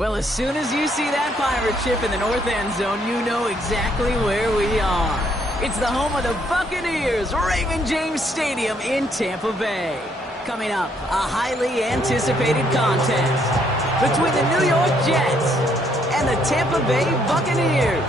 Well, as soon as you see that pirate ship in the north end zone, you know exactly where we are. It's the home of the Buccaneers, Raymond James Stadium in Tampa Bay. Coming up, a highly anticipated contest between the New York Jets and the Tampa Bay Buccaneers.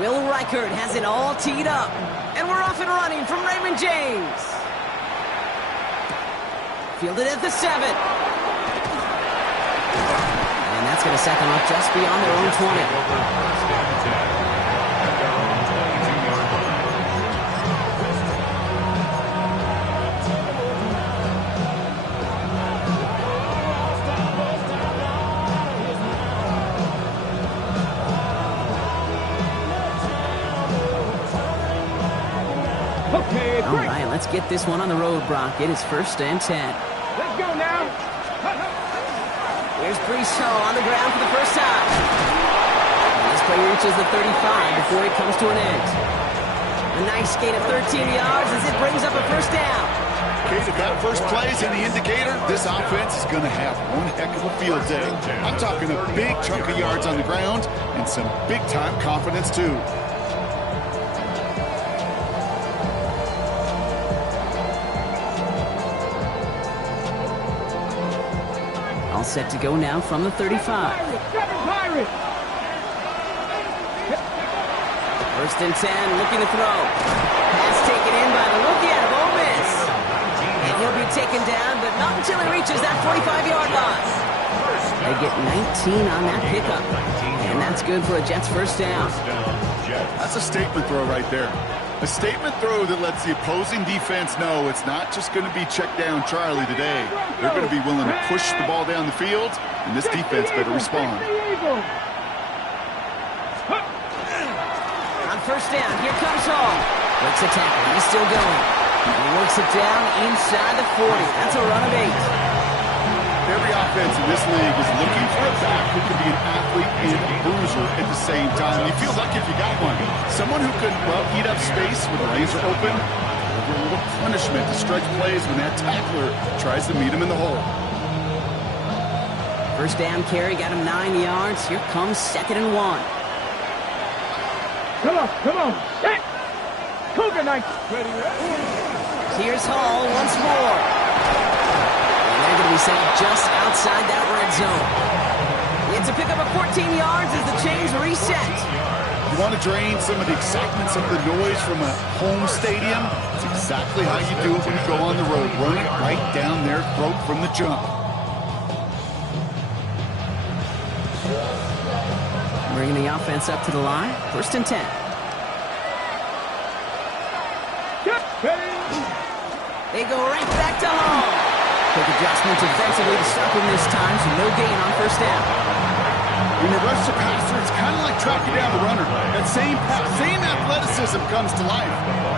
Will Reichert has it all teed up, and we're off and running from Raymond James. Fielded at the 7. And that's going to set them up just beyond their own 20. All right, let's get this one on the road, Brock. It is 1st and 10. Let's go now. Here's Brees Hall on the ground for the first time. And this play reaches the 35 before it comes to an end. A nice gain of 13 yards as it brings up a first down. Kate, if that first play is in the indicator, this offense is going to have one heck of a field day. I'm talking a big chunk of yards on the ground and some big-time confidence, too. Set to go now from the 35. 7 Pirates. 1st and 10, looking to throw. Pass taken in by the rookie out of Ole Miss. And he'll be taken down, but not until he reaches that 45-yard line. They get 19 on that pickup. And that's good for a Jets first down. That's a statement throw right there. A statement throw that lets the opposing defense know it's not just going to be check down Charlie today. They're going to be willing to push the ball down the field, and this defense better respond. On first down, here comes Hall. Breaks a tackle, he's still going. He works it down inside the 40. That's a run of 8. Every offense in this league is looking for a back who can be an athlete and a bruiser at the same time. You feel lucky if you got one. Someone who can, well, eat up space with the laser open, deliver a little punishment to stretch plays when that tackler tries to meet him in the hole. First down carry, got him 9 yards. Here comes 2nd and 1. Come on. Hey. Cougar Knights. Ready. Here's Hall once more. They're going to be set up just outside that red zone. It's a pickup of 14 yards as the chains reset. You want to drain some of the excitement, some of the noise from a home stadium? It's exactly how you do it when you go on the road. Run it right down their throat from the jump. Bringing the offense up to the line. 1st and 10. They go right back to Hall. Quick adjustment defensively to stop him this time, so no gain on first down. When you rush the passer, it's kind of like tracking down the runner. That same pass, same athleticism comes to life.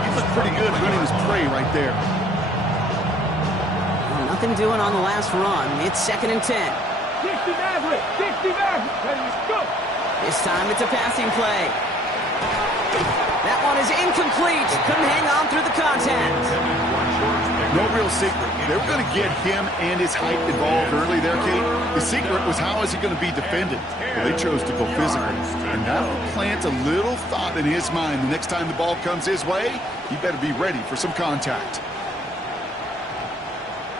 He looked pretty good hunting his prey right there. Well, nothing doing on the last run. It's 2nd and 10. 60 Maverick. Ready, go. This time it's a passing play. That one is incomplete. Couldn't hang on through the contact. No real secret. They were going to get him and his height involved early there, Kate. The secret was how is he going to be defended? Well, they chose to go physical. And that will plant a little thought in his mind. The next time the ball comes his way, he better be ready for some contact.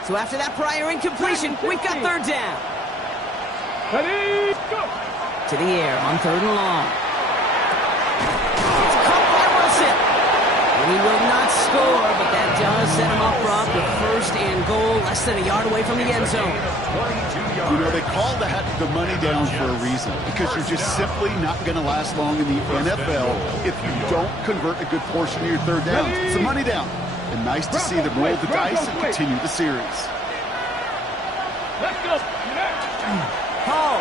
So after that prior incompletion, we've got 3rd down. Ready, go. To the air on 3rd and long. It's caught by Wilson. And he will not score, but that does set him up, Brock, with 1st and goal, less than a yard away from the end zone. You know, they call that the money down for a reason, because you're just simply not going to last long in the NFL if you don't convert a good portion of your 3rd down. It's a money down. And nice to see them roll the dice and continue the series. Let's go. Hall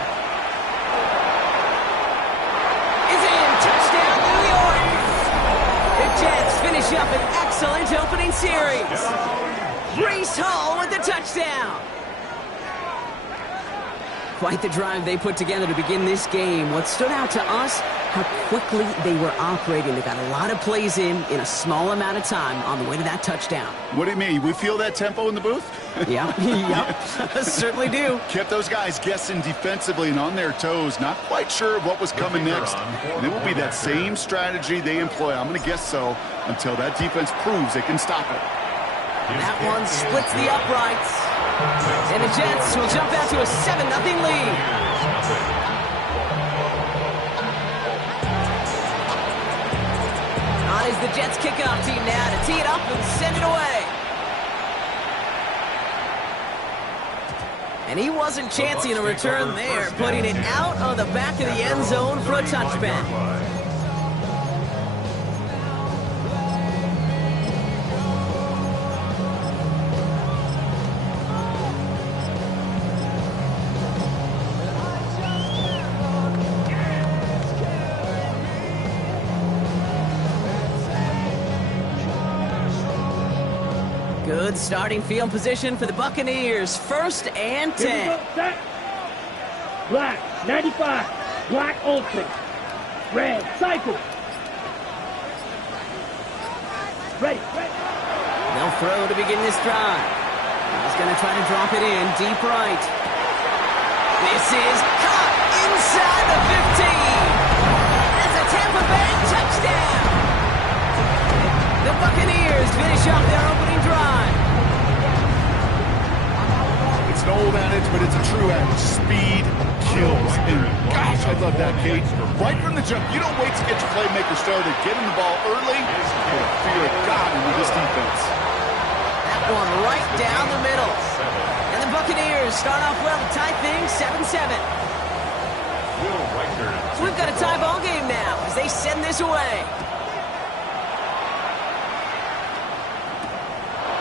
is in. Touchdown, New York. The Jets finish up an excellent opening series. Breece Hall with the touchdown. Quite the drive they put together to begin this game. What stood out to us, how quickly they were operating. They got a lot of plays in a small amount of time on the way to that touchdown. What do you mean? We feel that tempo in the booth? Yep, certainly do. Kept those guys guessing defensively and on their toes, not quite sure what was coming next. And it will be that same strategy they employ, I'm going to guess so, until that defense proves they can stop it. That one splits the uprights. And the Jets will jump out to a 7-0 lead. On is the Jets kickoff team now to tee it up and send it away. And he wasn't chancing a return there, putting it out on the back of the end zone for a touchback. Good starting field position for the Buccaneers. 1st and 10. Set. Black, 95. Black ultra. Red, cycle. Ready. They'll throw to begin this drive. He's going to try to drop it in deep right. This is caught inside the 15. That's a Tampa Bay touchdown. The Buccaneers finish off their opening drive. It's an old adage, but it's a true adage. Speed kills. And gosh, I love that, Kate. Right from the jump, you don't wait to get your playmaker started. Get him the ball early. Fear of God into this defense. That one right down the middle. And the Buccaneers start off well to tie things 7-7. We've got a tie ball game now as they send this away.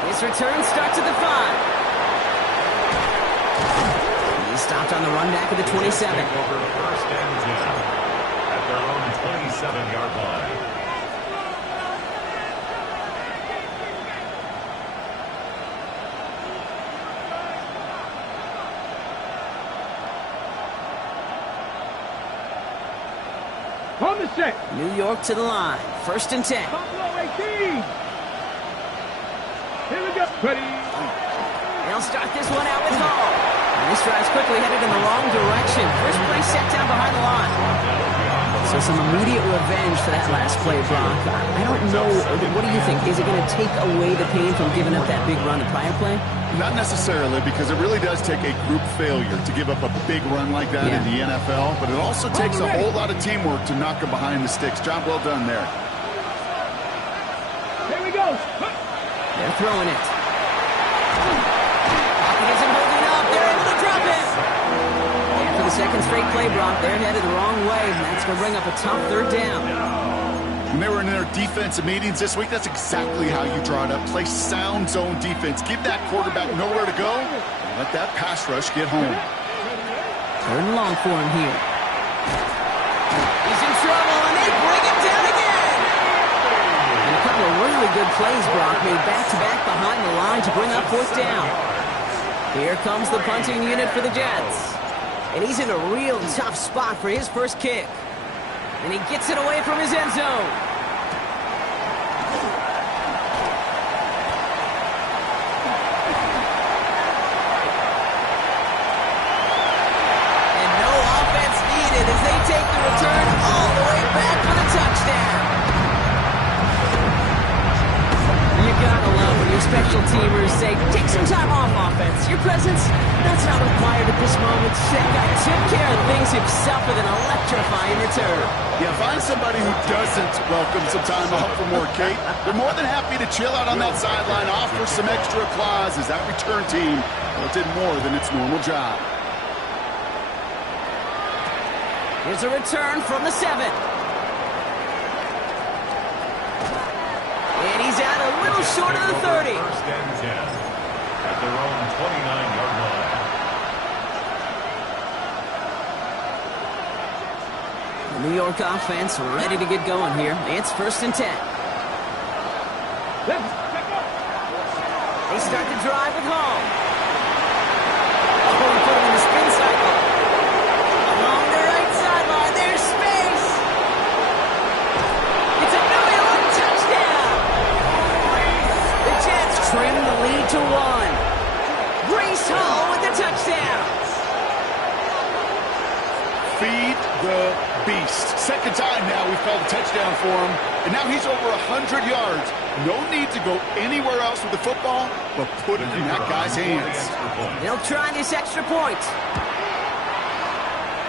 This return starts at the 5. He stopped on the run back at the 27. Over 1st and 10 at their own 27-yard line. On the set. New York to the line. 1st and 10. Buffalo 18. Here we go. Ready. They'll start this one out with Hall. And this drive's quickly headed in the wrong direction. First play set down behind the line. So some immediate revenge for that last play, Brock. I don't know. What do you think? Is it going to take away the pain from giving up that big run the prior play? Not necessarily, because it really does take a group failure to give up a big run like that in the NFL. But it also takes a whole lot of teamwork to knock them behind the sticks. Job well done there. Here we go. They're throwing it. Pocket isn't holding up. They're able to drop it. And for the second straight play, Brock, they're headed the wrong way. And that's going to bring up a tough 3rd down. When they were in their defensive meetings this week, that's exactly how you draw it up. Play sound zone defense. Give that quarterback nowhere to go. And let that pass rush get home. 3rd and long for him here. He's in trouble, and they bring him down again. And a couple of really good plays, Brock, made back-to-back behind the line to bring up 4th down. Here comes the punting unit for the Jets. And he's in a real tough spot for his first kick. And he gets it away from his end zone. And no offense needed as they take the return all the way back for the touchdown. You gotta love when your special teamers say, take some time off offense. Your presence, that's not required at this moment. That guy took care of things himself with an electrifying return. Yeah, find somebody who doesn't welcome some time off for more, Kate. They're more than happy to chill out on that sideline, offer some extra applause as that return team did more than its normal job. Here's a return from the 7. And he's out a little short of the 30. 1st and 10 at their own 29-yard line. The New York offense ready to get going here. It's 1st and 10. They start the drive with Hall. Oh, he put him in the spin cycle. Along the right sideline, there's space. It's a New York touchdown. The Jets trim the lead to 1. Breece Hall with the touchdown. Feed the beast. Second time now we've called a touchdown for him, and now he's over 100 yards. No need to go anywhere else with the football, but put it in that guy's hands. They'll try this extra point.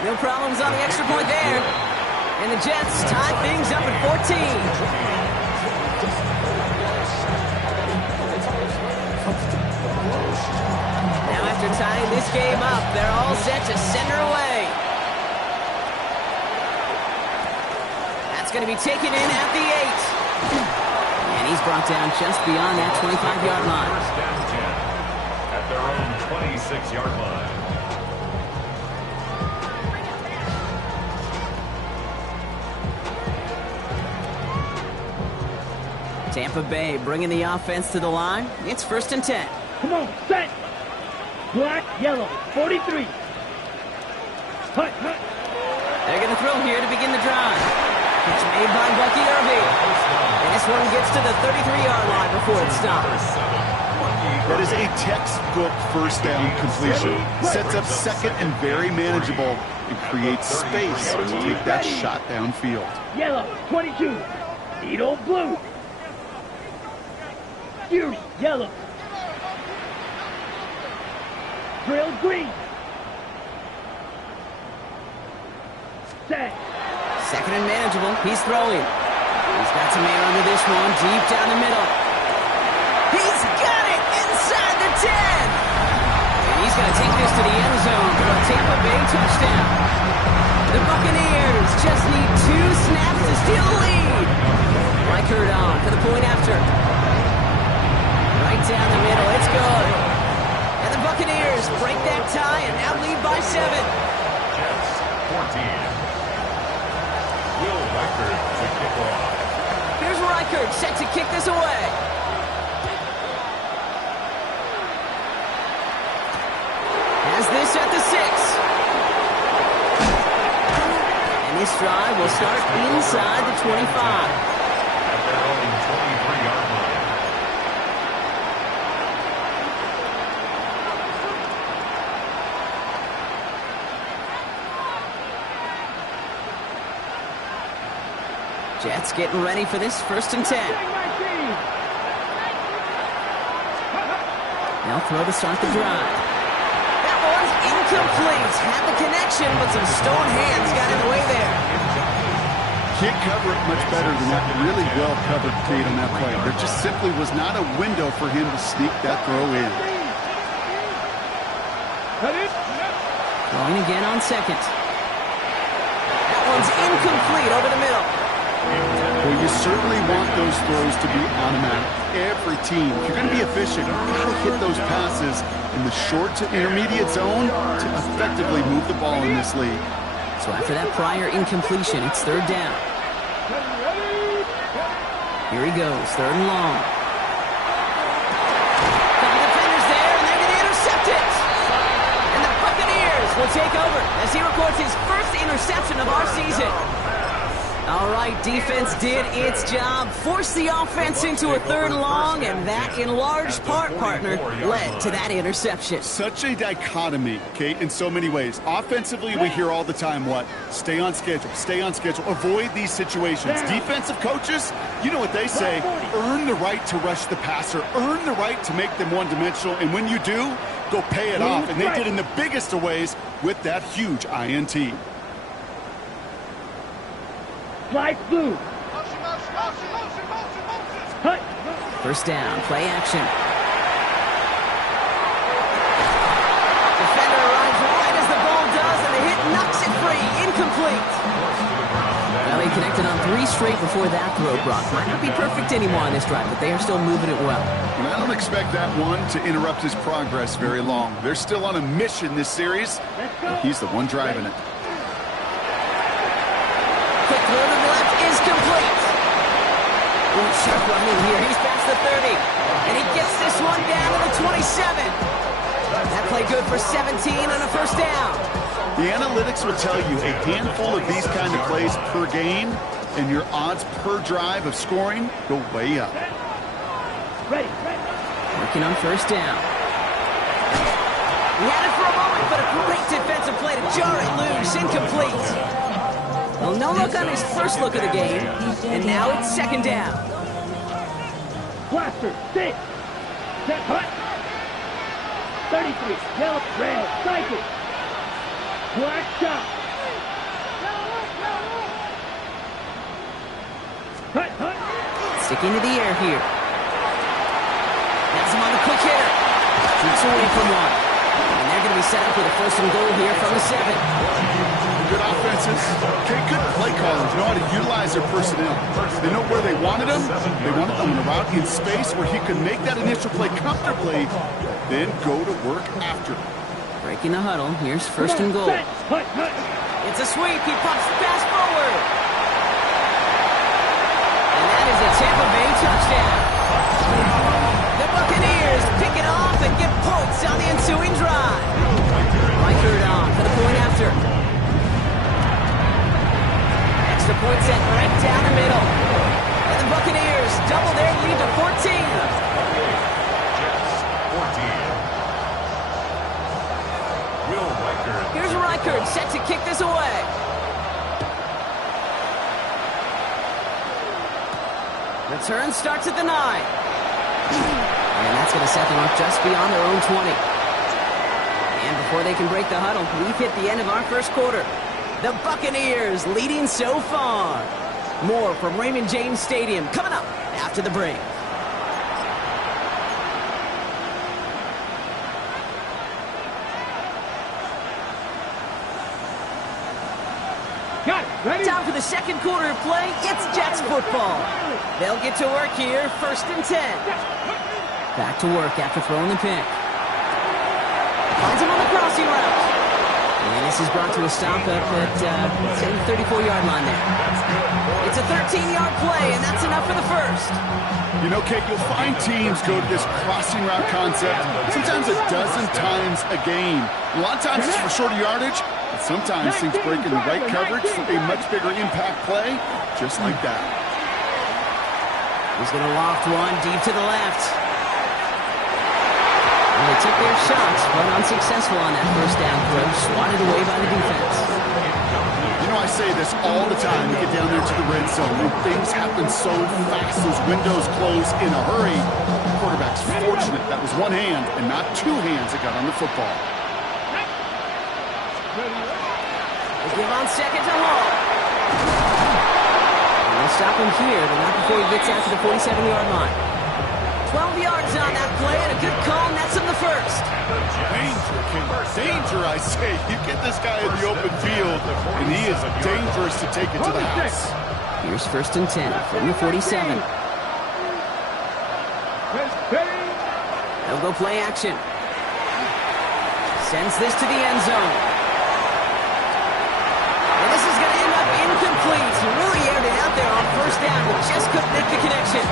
No problems on the extra point there. And the Jets tie things up at 14. Now after tying this game up, they're all set to send her away. That's going to be taken in at the 8. And he's brought down just beyond that 25-yard line. First down 10 at their own 26-yard line. Tampa Bay bringing the offense to the line. It's 1st and 10. Come on, set. Black, yellow, 43. Hut, hut. They're going to throw here to begin the drive. It's made by Bucky Irving. And this one gets to the 33-yard line before it stops. That is a textbook first down completion. Sets up second and very manageable and creates space to take that shot downfield. Yellow, 22. Needle blue. Fury, yellow. Drill green. Set. Second and manageable. He's throwing. He's got some air under this one. Deep down the middle. He's got it inside the 10. And he's going to take this to the end zone for a Tampa Bay touchdown. The Buccaneers just need 2 snaps to steal the lead. Reichert on for the point after. Right down the middle. It's good. And the Buccaneers break that tie and now lead by 7. Jets 14. Will Reichert to kick off. Here's Reichert set to kick this away. Has this at the 6. And this drive will start inside the 25. At their own 23-yard line. Jets getting ready for this 1st and 10. They'll throw to start the drive. That one's incomplete. Had the connection, but some stone hands got in the way there. Can't cover it much better than that really well covered Kate on that play. There just simply was not a window for him to sneak that throw in. Throwing again on 2nd. That one's incomplete over the middle. Well, you certainly want those throws to be automatic. Every team, if you're going to be efficient, you've got to hit those passes in the short to intermediate zone to effectively move the ball in this league. So after that prior incompletion, it's 3rd down. Here he goes, 3rd and long. Couple defenders there, and they're going to intercept it. And the Buccaneers will take over as he records his first interception of our season. All right, defense did its job, forced the offense into a 3rd and long, and that, in large part, partner, led to that interception. Such a dichotomy, Kate, in so many ways. Offensively, we hear all the time what? Stay on schedule, avoid these situations. Defensive coaches, you know what they say, earn the right to rush the passer, earn the right to make them one-dimensional, and when you do, go pay it off. And they did in the biggest of ways with that huge INT. Fly blue. Hut. 1st down, play action. Defender arrives right as the ball does, and the hit knocks it free. Incomplete. Well, he connected on 3 straight before that throw, Brock. Might not be perfect anymore on this drive, but they are still moving it well. And I don't expect that one to interrupt his progress very long. They're still on a mission this series, and he's the one driving it. Quick throw to the left is complete. Ooh, sharp run in here. He's past the 30. And he gets this one down to the 27. That play good for 17 on a first down. The analytics will tell you a handful of these kind of plays per game, and your odds per drive of scoring go way up. Ready. Working on first down. He had it for a moment, but a great defensive play to jar it loose. Incomplete. Well, no look on his first look of the game, and now it's second down. Blaster, stick. Set, hut. 33, yellow, red, cycle. Black shot. Hut. Sticking to the air here. Has him on a quick hitter. Shoots away from one. And they're going to be set up with a first and goal here from the 7. Good offenses. Okay, good play callers know how to utilize their personnel. They know where they wanted him. They wanted him in a route in space where he could make that initial play comfortably, then go to work after. Breaking the huddle. Here's first and goal. It's a sweep. He pops the pass forward. And that is a Tampa Bay touchdown. The Buccaneers pick it off and get points on the ensuing drive. Reichard on for the point after. Extra point set right down the middle. And the Buccaneers double their lead to 14. Here's Reichard set to kick this away. Return starts at the 9. And that's going to set them up just beyond their own 20. And before they can break the huddle, we've hit the end of our first quarter. The Buccaneers leading so far. More from Raymond James Stadium coming up after the break. Got it. Ready? Time for the second quarter of play. It's Jets football. They'll get to work here, first and 10. Back to work after throwing the pick. Finds him on the crossing route. And this is brought to a stop up at the 34-yard line there. It's a 13-yard play, and that's enough for the first. You know, Kate, you'll find teams go to this crossing route concept sometimes a dozen times a game. A lot of times it's for shorter yardage, but sometimes things break in the right coverage for a much bigger impact play, just like that. He's going to loft one deep to the left. And they took their shots, but unsuccessful on that first down throw, swatted away by the defense. You know, I say this all the time. You get down there to the red zone, when things happen so fast, those windows close in a hurry. The quarterback's fortunate that was one hand and not two hands that got on the football. They give on second to Hall. And they'll stop him here, but not before he gets out to the 47-yard line. 12 yards on that play, and a good call nets him the first. Danger, Kimber. Danger, I say. You get this guy in the open field, and he is dangerous to take it to the house. Here's first and 10 from the 47. They'll go play action. Sends this to the end zone. And this is going to end up incomplete. He really aired it out there on first down, but just couldn't make the connection.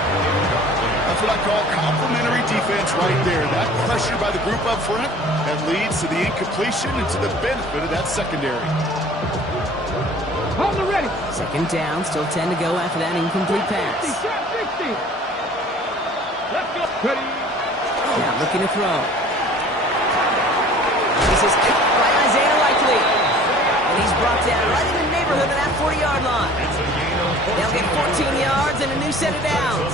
That's what I call complimentary defense right there. That pressure by the group up front, that leads to the incompletion and to the benefit of that secondary. Hold it ready. Second down, still 10 to go after that incomplete pass. 60. Let's go. Ready. Now looking to throw. This is caught by Isaiah Likely. And he's brought down right in the neighborhood of that 40-yard line. They'll get 14 yards and a new set of downs.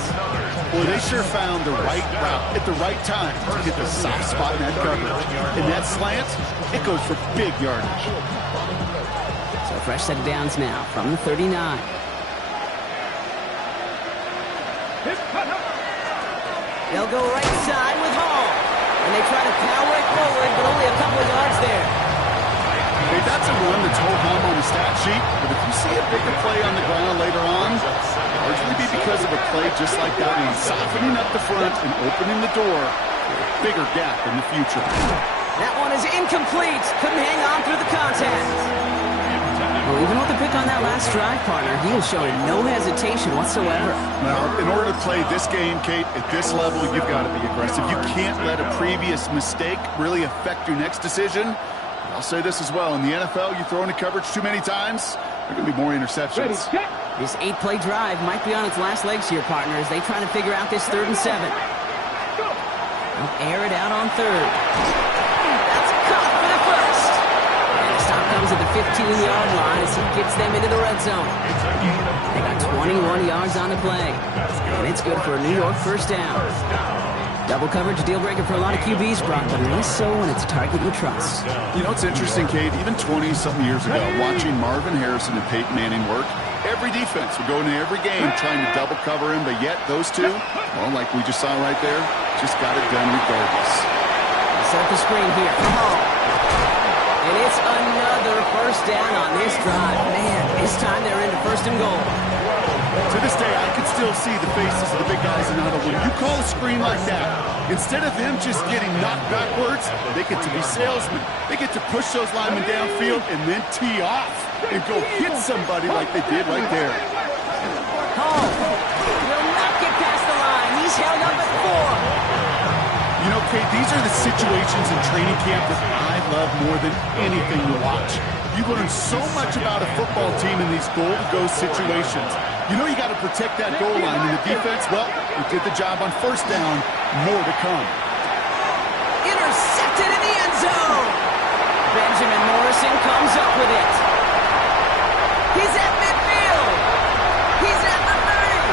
Boy, they sure found the right route at the right time to get the soft spot in that coverage. And that slant, it goes for big yardage. So a fresh set of downs now from the 39. They'll go right side with Hall. And they try to power it forward, but only a couple of yards there. Hey, that's a run that's hold home on the stat sheet, but if you see a bigger play on the ground later on, largely be because of a play just like that one, softening up the front and opening the door for a bigger gap in the future. That one is incomplete. Couldn't hang on through the contact. Well, even with the pick on that last drive, partner, he is showing no hesitation whatsoever. Now, in order to play this game, Kate, at this level, you've got to be aggressive. You can't let a previous mistake really affect your next decision. I'll say this as well. In the NFL, you throw into coverage too many times, there are going to be more interceptions. This 8-play drive might be on its last legs here, partners. They try to figure out this 3rd and 7. They'll air it out on 3rd. That's caught for the first. And the stop comes at the 15-yard line as he gets them into the red zone. They got 21 yards on the play. And it's good for a New York first down. Double coverage, deal breaker for a lot of QBs, Brock, but less so when it's a target you trust. You know, it's interesting, Kate, even 20-something years ago, watching Marvin Harrison and Peyton Manning work, every defense would go into every game trying to double cover him, but yet those two, well, like we just saw right there, just got it done regardless. Set up the screen here for Hall. And it's another first down on this drive. Man, this time they're into 1st and goal. To this day, I can still see the faces of the big guys in the huddle. When you call a screen like that, instead of them just getting knocked backwards, they get to be salesmen. They get to push those linemen downfield and then tee off and go hit somebody like they did right there. Hall will not get past the line. He's held up at 4. You know, Kate, these are the situations in training camp that I love more than anything to watch. You learn so much about a football team in these goal-to-go situations. You know you got to protect that goal line, and the defense, well, we did the job on 1st down. More to come. Intercepted in the end zone. Benjamin Morrison comes up with it. He's at midfield. He's at the 30.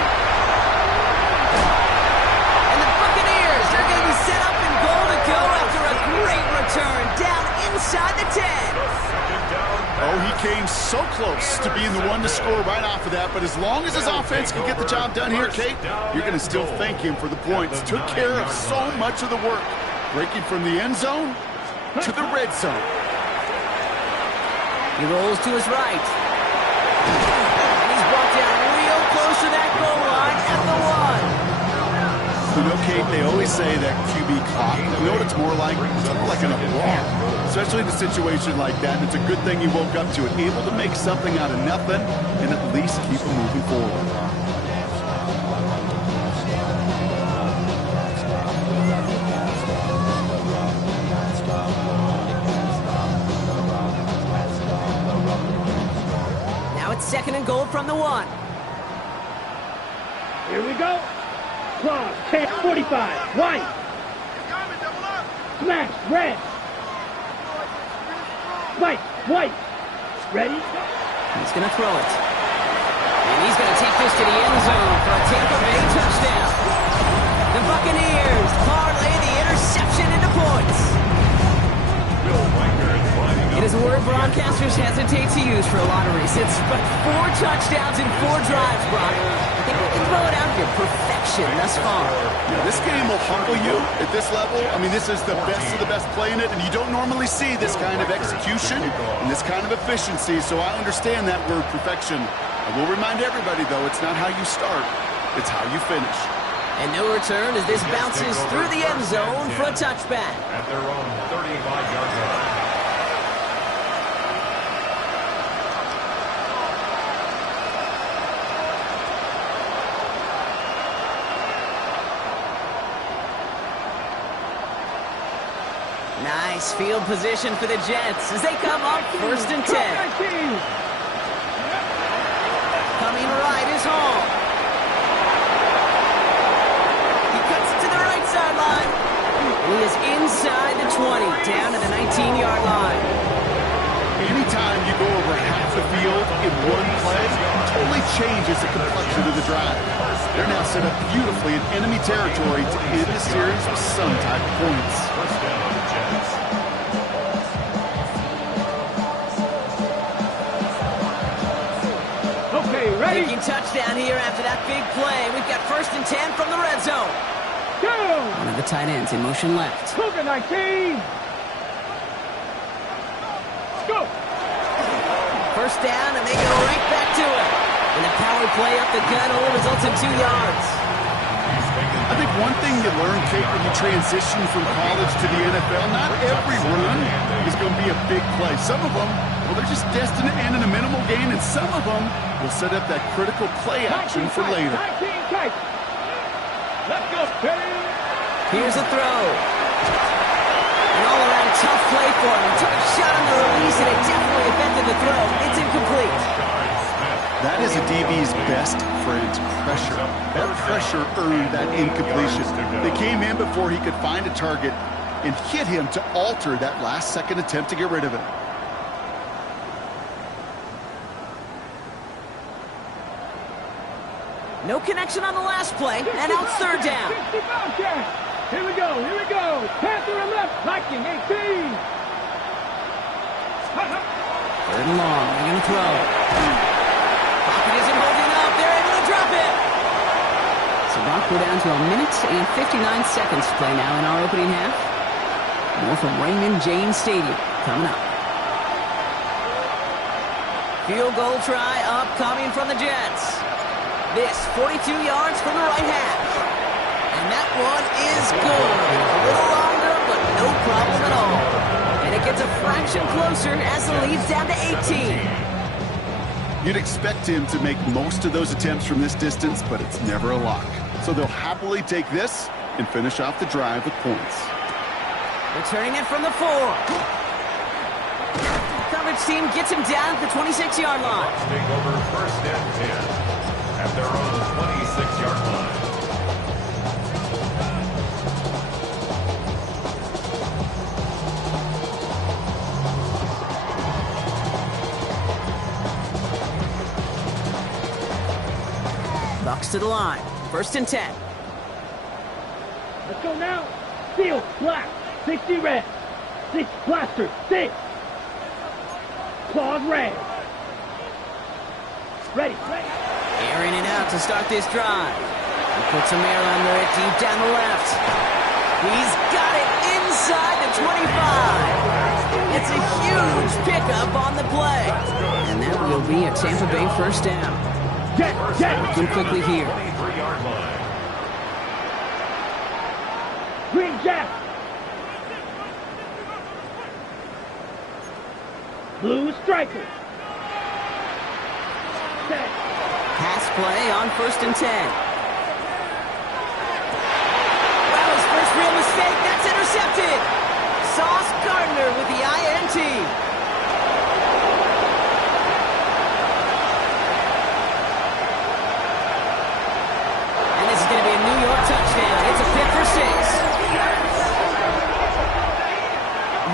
And the Buccaneers are going to be set up in goal to go after a great return down inside the 10. Oh, he came so close to being the one to score right off of that, but as long as his offense can get the job done here, Kate, you're going to still thank him for the points. Took care of so much of the work, breaking from the end zone to the red zone. He rolls to his right. And he's brought down real close to that goal line at the 1. You know, Kate, they always say that QB clock, you know what it's more like? It's more like an alarm, especially in a situation like that. And it's a good thing he woke up to it, able to make something out of nothing and at least keep him moving forward. Now it's 2nd and goal from the 1. Here we go. Cross, 10, 45, white. Smash, red. White. Ready? He's going to throw it. And he's going to take this to the end zone for a Tampa Bay touchdown. The Buccaneers parlay the interception into points. It is a word broadcasters hesitate to use for a lot of reasons, but 4 touchdowns in 4 drives, Brock. I think we can throw it out here. Perfection thus far. Yeah, this game will humble you at this level. I mean, this is the best of the best playing it, and you don't normally see this kind of execution and this kind of efficiency, so I understand that word perfection. I will remind everybody, though, it's not how you start, it's how you finish. And no return as this bounces through the end zone for a touchback. At their own 35-yard line. Nice field position for the Jets as they come up 1st and 10. Coming right is Hall. He cuts it to the right sideline. He is inside the 20, down to the 19-yard line. Anytime you go over half the field in one play, it totally changes the complexion of the drive. They're now set up beautifully in enemy territory to end the series with some type of points. First down on the Jets. Okay, ready? Taking touchdown here after that big play. We've got 1st and 10 from the red zone. Go! One of the tight ends in motion left. Cougar 19. Go! First down, and they go right back to it. And the power play up the gut only results in 2 yards. I think one thing you learn, Kate, when you transition from college to the NFL, not every run is going to be a big play. Some of them, well, they're just destined to end in a minimal gain, and some of them will set up that critical play action for later. Let's go, Billy. Here's a throw. An all-around tough play for him. He took a shot on the release, and it definitely affected the throw. It's incomplete. That is a DB's best friend, pressure. That pressure earned that incompletion. They came in before he could find a target and hit him to alter that last-second attempt to get rid of it. No connection on the last play, and now it's third down. Here we go, here we go. Panther and left, Viking 18. Third and long, they're going to throw. Pocket isn't holding up, they're able to drop it. So Brock, we're down to 1 minute and 59 seconds to play now in our opening half. More from Raymond James Stadium coming up. Field goal try upcoming from the Jets. This 42 yards from the right hash. And that one is good. A little longer, but no problem at all. And it gets a fraction closer as the lead's down to 18. You'd expect him to make most of those attempts from this distance, but it's never a lock. So they'll happily take this and finish off the drive with points. Returning it from the 4. Coverage team gets him down at the 26-yard line. Take over first and 10 at their own 26-yard line. Bucks to the line. First and 10. Let's go now. Field, black, 60 red. 6 blaster, 6. Claws red. Ready. Airing it out to start this drive. He puts some air under it deep down the left. He's got it inside the 25. It's a huge pickup on the play. And that will be a Tampa Bay first down. Looking quickly here. 23-yard line. Green Jack. Blue striker. Set. Pass play on first and 10. Well, his first real mistake. That's intercepted. Sauce Gardner with the INT. And this is going to be a New York touchdown. It's a pick for 6.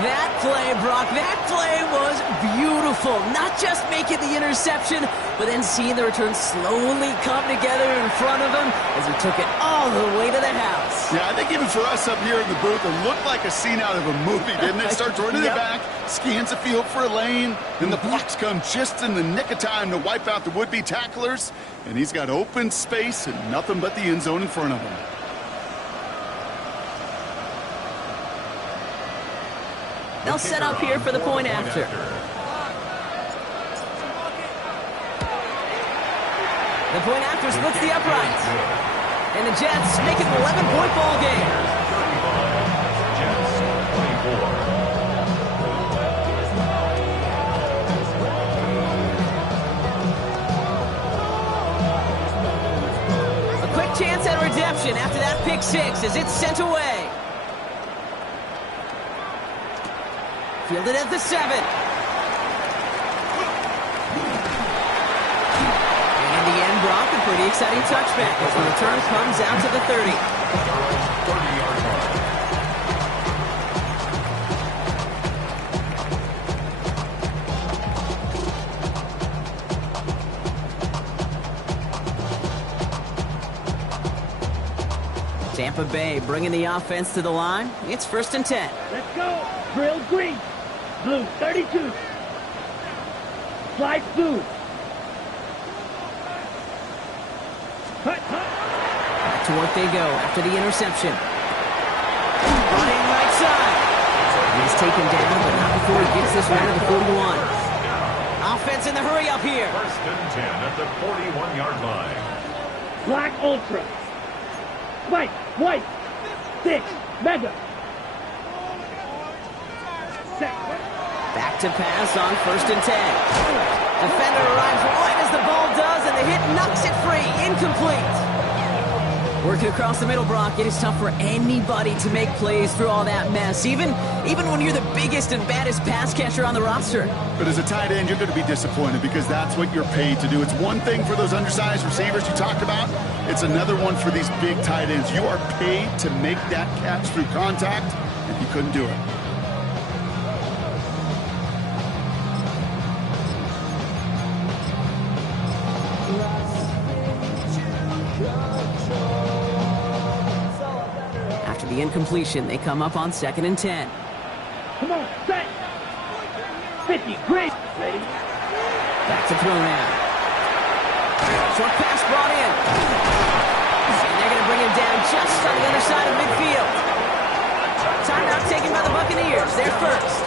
That play, Brock, that play was beautiful. Not just making the interception, but then seeing the return slowly come together in front of him as he took it all the way to the house. Yeah, I think even for us up here in the booth, it looked like a scene out of a movie, didn't it? Starts running it back, scans the field for a lane, then the blocks come just in the nick of time to wipe out the would-be tacklers, and he's got open space and nothing but the end zone in front of him. They'll set up here for the point after. The point after splits the uprights. And the Jets make it an 11-point ball game. 35, Jets 24. A quick chance at redemption after that pick 6 as it's sent away. Fielded at the 7. And in the end, Brock, a pretty exciting touchback as the return comes out to the 30. 30-yard line. Tampa Bay bringing the offense to the line. It's first and 10. Let's go. Grilled green. Blue 32. Slide blue. Back to work they go after the interception. Running right side. He's taken down, but not before he gets this one to the 41. Offense in the hurry up here. First and 10 at the 41-yard line. Black Ultra. White, white, 6, mega. Set. Back to pass on 1st and 10. Defender arrives right as the ball does, and the hit knocks it free. Incomplete. Working across the middle, Brock, it is tough for anybody to make plays through all that mess, even when you're the biggest and baddest pass catcher on the roster. But as a tight end, you're going to be disappointed because that's what you're paid to do. It's one thing for those undersized receivers you talked about. It's another one for these big tight ends. You are paid to make that catch through contact, and you couldn't do it. After the incompletion, they come up on 2nd and 10. Come on, set. 50, great. Ready? Back to throw now. Short pass brought in. And they're going to bring him down just on the other side of midfield. Timeout taken by the Buccaneers. They're first.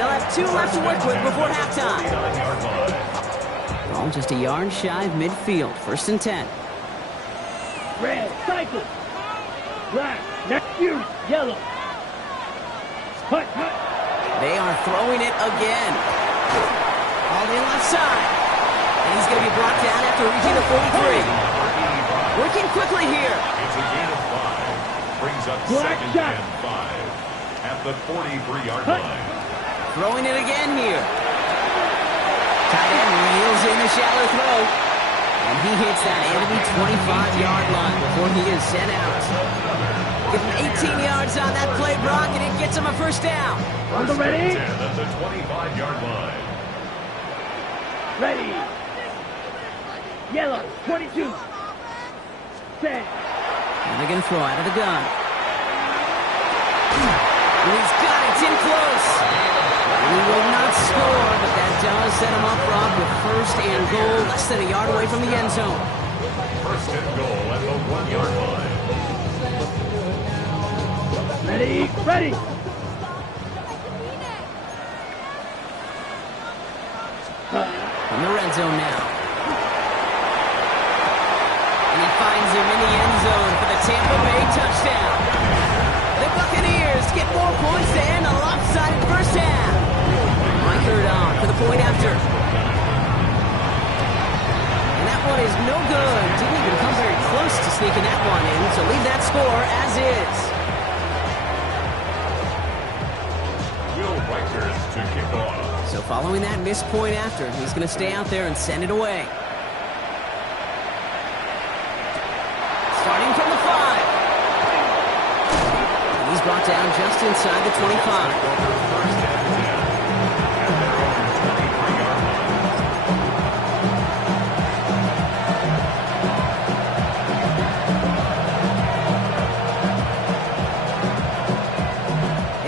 They'll have 2 left to work with before halftime. All just a yard shy of midfield. 1st and 10. Red, cycle. Black, next year, yellow. Hut, hut. They are throwing it again. All in left side. And he's going to be brought down after reaching the 43. Working quickly here. It's a gain of 5. Brings up Black 2nd shot. and 5 at the 43-yard line. Throwing it again here. Tight end reels in the shallow throw. And he hits that enemy 25-yard line before he is sent out. Give him 18 yards on that play, Brock, and it gets him a 1st down. On the ready? 10 at the 25-yard line. Ready. Yellow, 22. Set. And they're going to throw out of the gun. And he's got it. It's in close. And he will not score, but that does set him up, Brock, with 1st and goal, less than a yard away from the end zone. 1st and goal at the 1-yard line. Ready, ready. In the red zone now. And he finds him in the end zone for the Tampa Bay touchdown. The Buccaneers get more points to end a lopsided 1st half. Mike on for the point after. And that one is no good. Didn't even come very close to sneaking that one in, so leave that score as is. To kick off. So following that missed point after, he's going to stay out there and send it away. Starting from the 5. And he's brought down just inside the 25.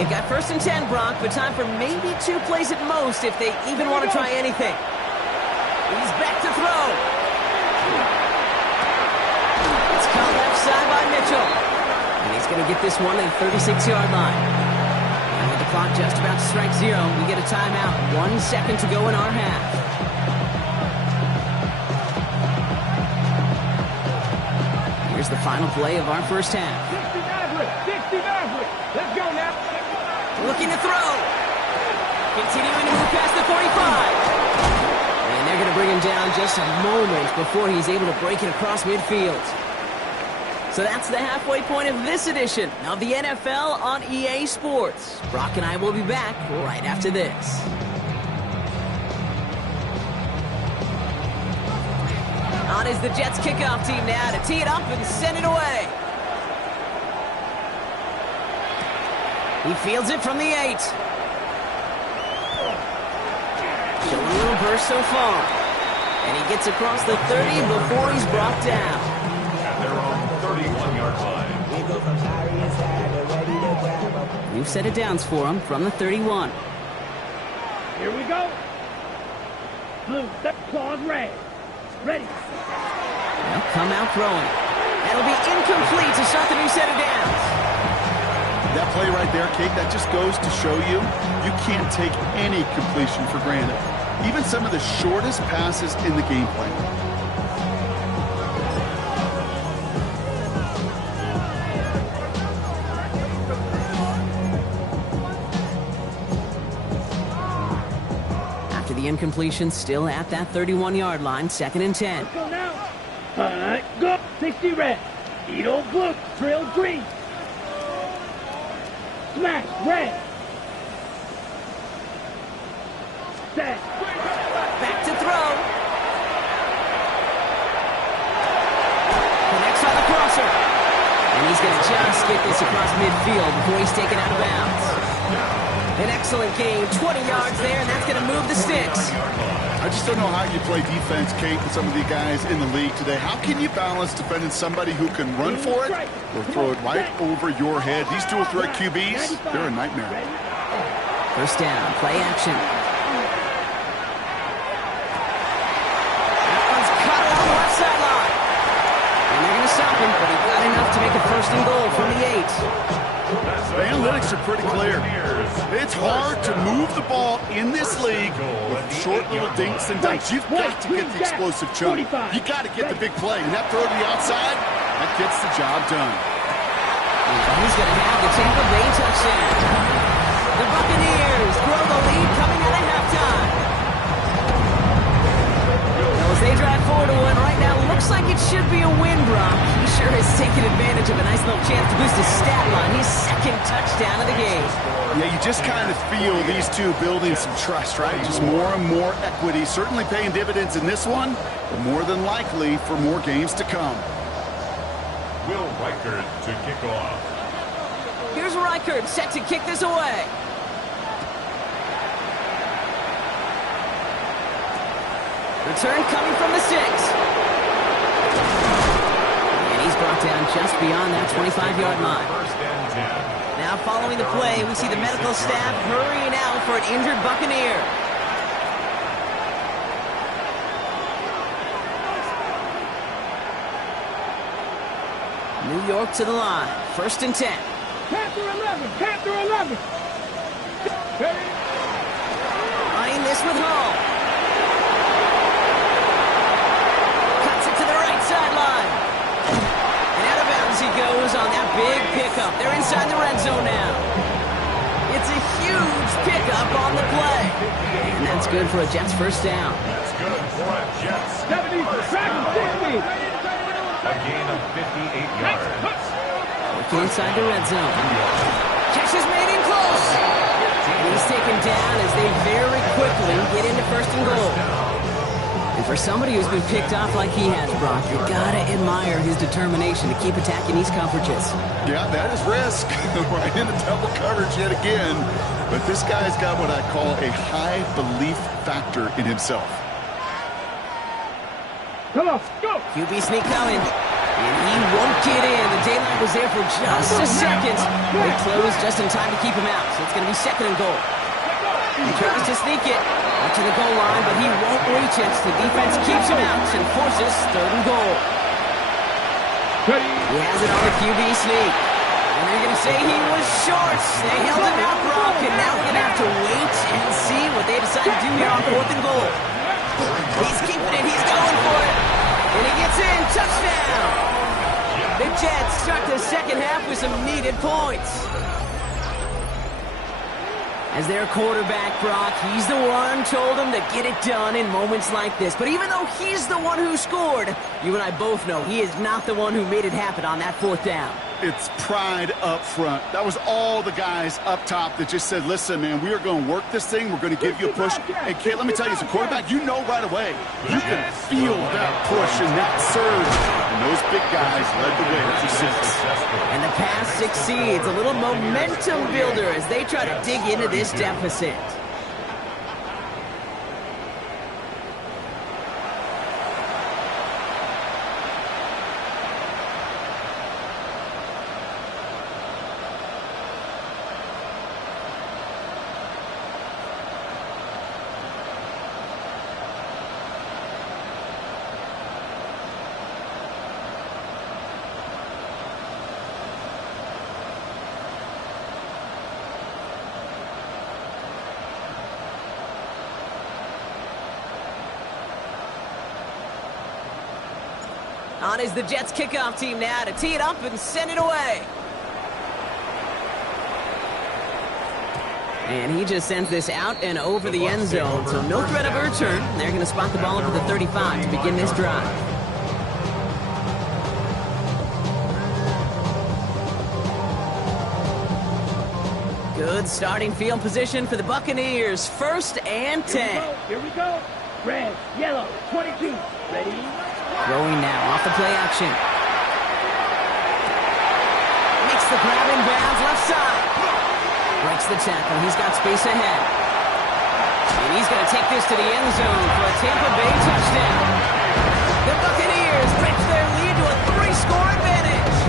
They've got 1st and 10, Brock, but time for maybe 2 plays at most if they even want to try anything. He's back to throw. It's caught left side by Mitchell. And he's going to get this one at the 36-yard line. And with the clock just about to strike 0, we get a timeout. 1 second to go in our half. Here's the final play of our 1st half. 60 Maverick, 60 Maverick. Let's go now. Looking to throw. Continuing to move past the 45. And they're going to bring him down just a moment before he's able to break it across midfield. So that's the halfway point of this edition of the NFL on EA Sports. Brock and I will be back right after this. On is the Jets kickoff team now to tee it up and send it away. He fields it from the 8. Showing a little burst so far. And he gets across the 30 before he's brought down. At their own 31-yard line. New set of downs for him from the 31. Here we go. Blue, step claws red. Ready. They'll come out throwing. That'll be incomplete to start the new set of downs. That play right there, Kate, that just goes to show you can't take any completion for granted. Even some of the shortest passes in the game plan. incompletion still at that 31-yard line, 2nd and 10. Let's go now. All right, go. 60 red. Edo blue. Trail green. Smash red. Set. Back to throw. Connects on the crosser. And he's going to just get this across midfield before he's taken out of bounds. An excellent game, 20 yards there, and that's going to move the sticks. I just don't know how you play defense, Kate, with some of the guys in the league today. How can you balance defending somebody who can run for it or throw it right over your head? These dual threat QBs, they're a nightmare. First down, play action. That one's caught along the left sideline. And they're going to stop him, but he got enough to make a 1st and goal from the 8. The analytics are pretty clear. It's hard to move the ball in this league with short little dinks and dunks. You've got to get the explosive chunk. You got to get the big play. And that throw to the outside, that gets the job done. He's going to have the Tampa Bay touchdown. The Buccaneers grow the lead coming out of halftime. Well, as they drive forward to one right now, looks like it should be a win, Brock. He sure has taken advantage of a nice little chance to boost his stat line. His 2nd touchdown of the game. Yeah, you just kind of feel these two building some trust, right? Just more and more equity. Certainly paying dividends in this one, but more than likely for more games to come. Will Reichert to kick off. Here's Reichert set to kick this away. Return coming from the 6. And he's brought down just beyond that 25-yard line. 1st and 10. Now following the play, we see the medical staff hurrying out for an injured Buccaneer. New York to the line. 1st and 10. Panther 11. Panther 11. Eyeing this with Hall. Cuts it to the right sideline. And out of bounds he goes on that big pickup. They're inside the red zone now. It's a huge pickup on the play. And that's good for a Jets 1st down. That's good for a Jets. 70. Track 60. A gain of 58 yards. Working inside the red zone. Catch is made in close. And he's taken down as they very quickly get into 1st and goal. And for somebody who's been picked off like he has, Brock, you gotta admire his determination to keep attacking these coverages. Yeah, that is risk. Right into double coverage yet again. But this guy's got what I call a high belief factor in himself. Come on, go. QB sneak coming. And he won't get in. The daylight was there for just a second. They closed just in time to keep him out. So it's going to be 2nd and goal. He tries to sneak it up to the goal line, but he won't reach it. The defense keeps him out and forces 3rd and goal. He has it on the QB sneak. And they're going to say he was short. They held him out, Brock, and now we're going to have to wait and see what they decide to do here on 4th and goal. He's keeping it. He's going for it. And he gets in. Touchdown. The Jets start the 2nd half with some needed points. As their quarterback, Brock, he's the one told them to get it done in moments like this. But even though he's the one who scored, you and I both know he is not the one who made it happen on that 4th down. It's pride up front. That was all the guys up top that just said, listen, man, we are going to work this thing. We're going to give you a push. And, Kate, let me tell you, as a quarterback, you know right away. You can feel that push and that surge. And those big guys led the way for 6. And the pass succeeds. A little momentum builder as they try to dig into this deficit. On is the Jets kickoff team now to tee it up and send it away. And he just sends this out and over the end zone, so no threat of a return. They're going to spot the ball up at the 35 to begin this drive. Good starting field position for the Buccaneers. 1st and 10. Here we go. Red, yellow, 22. Ready? Throwing now off the play action. Makes the grab in bounds left side. Breaks the tackle. He's got space ahead. And he's going to take this to the end zone for a Tampa Bay touchdown. The Buccaneers stretch their lead to a 3-score advantage.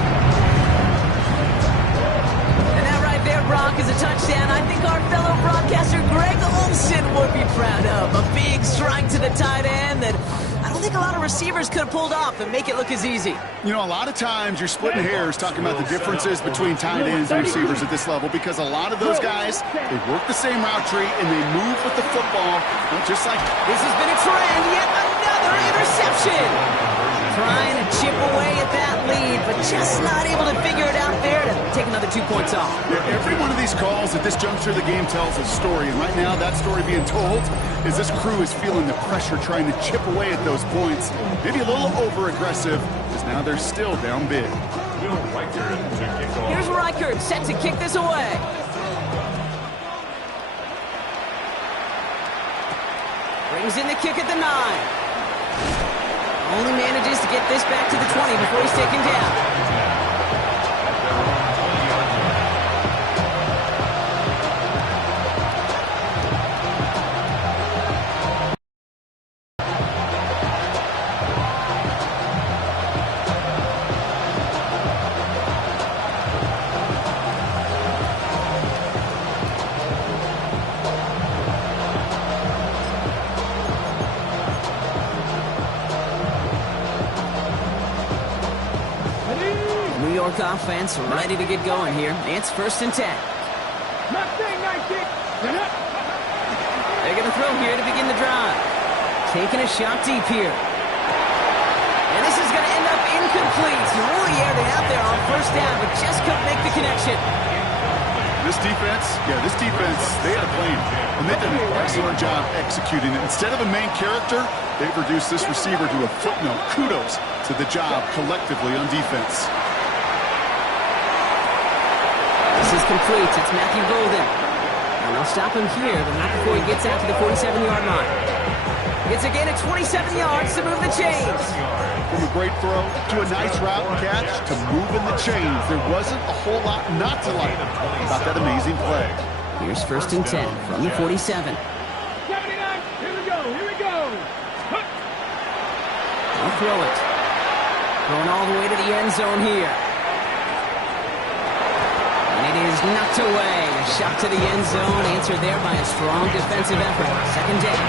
And that right there, Brock, is a touchdown I think our fellow broadcaster Greg Olsen would be proud of. A big strike to the tight end that I don't think a lot of receivers could have pulled off and make it look as easy. You know, a lot of times you're splitting hairs talking about the differences between tight ends and receivers at this level because a lot of those guys, they work the same route tree and they move with the football, just like... This has been a trend, yet another interception. Trying to chip away at that lead, but just not able to figure it out there to take another 2 points off. Yeah, every one of these calls at this juncture of the game tells a story, and right now that story being told is this crew is feeling the pressure trying to chip away at those points. Maybe a little over-aggressive, because now they're still down big. Here's Reichert set to kick this away. Brings in the kick at the 9. Only manages to get this back to the 20 before he's taken down. Offense ready to get going here. It's 1st and 10. They're going to throw here to begin the drive. Taking a shot deep here. And this is going to end up incomplete. Really aired it out there on 1st down, but just couldn't make the connection. This defense, they had a plan. And they've done an excellent job executing it. Instead of a main character, they've reduced this receiver to a footnote. Kudos to the job collectively on defense. This is complete. It's Matthew Golden. And they'll stop him here, but not before he gets out to the 47-yard line. Gets a gain of 27 yards to move the chains. From a great throw to a nice route catch to moving the chains. There wasn't a whole lot not to like about that amazing play. Here's 1st and 10 from the 47. 79, here we go. They'll throw it. Going all the way to the end zone here. It is knocked away. A shot to the end zone, answered there by a strong defensive effort. 2nd down.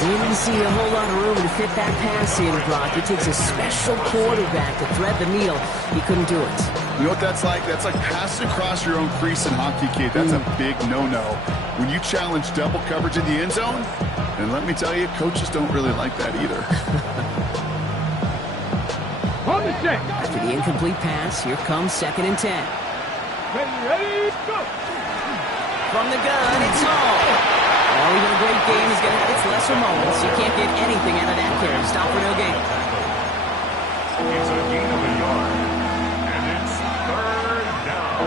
Didn't see a whole lot of room to fit that pass in, Brock. It takes a special quarterback to thread the needle. He couldn't do it. You know what that's like? That's like passing across your own crease in hockey, kid. That's a big no-no. When you challenge double coverage in the end zone, and let me tell you, coaches don't really like that either. After the incomplete pass, here comes 2nd and 10. Ready, go! From the gun, it's Hall. Well, even a great game is going to have its lesser moments. You can't get anything out of that carry. Stop for no gain. It's a gain of a yard, and it's 3rd down.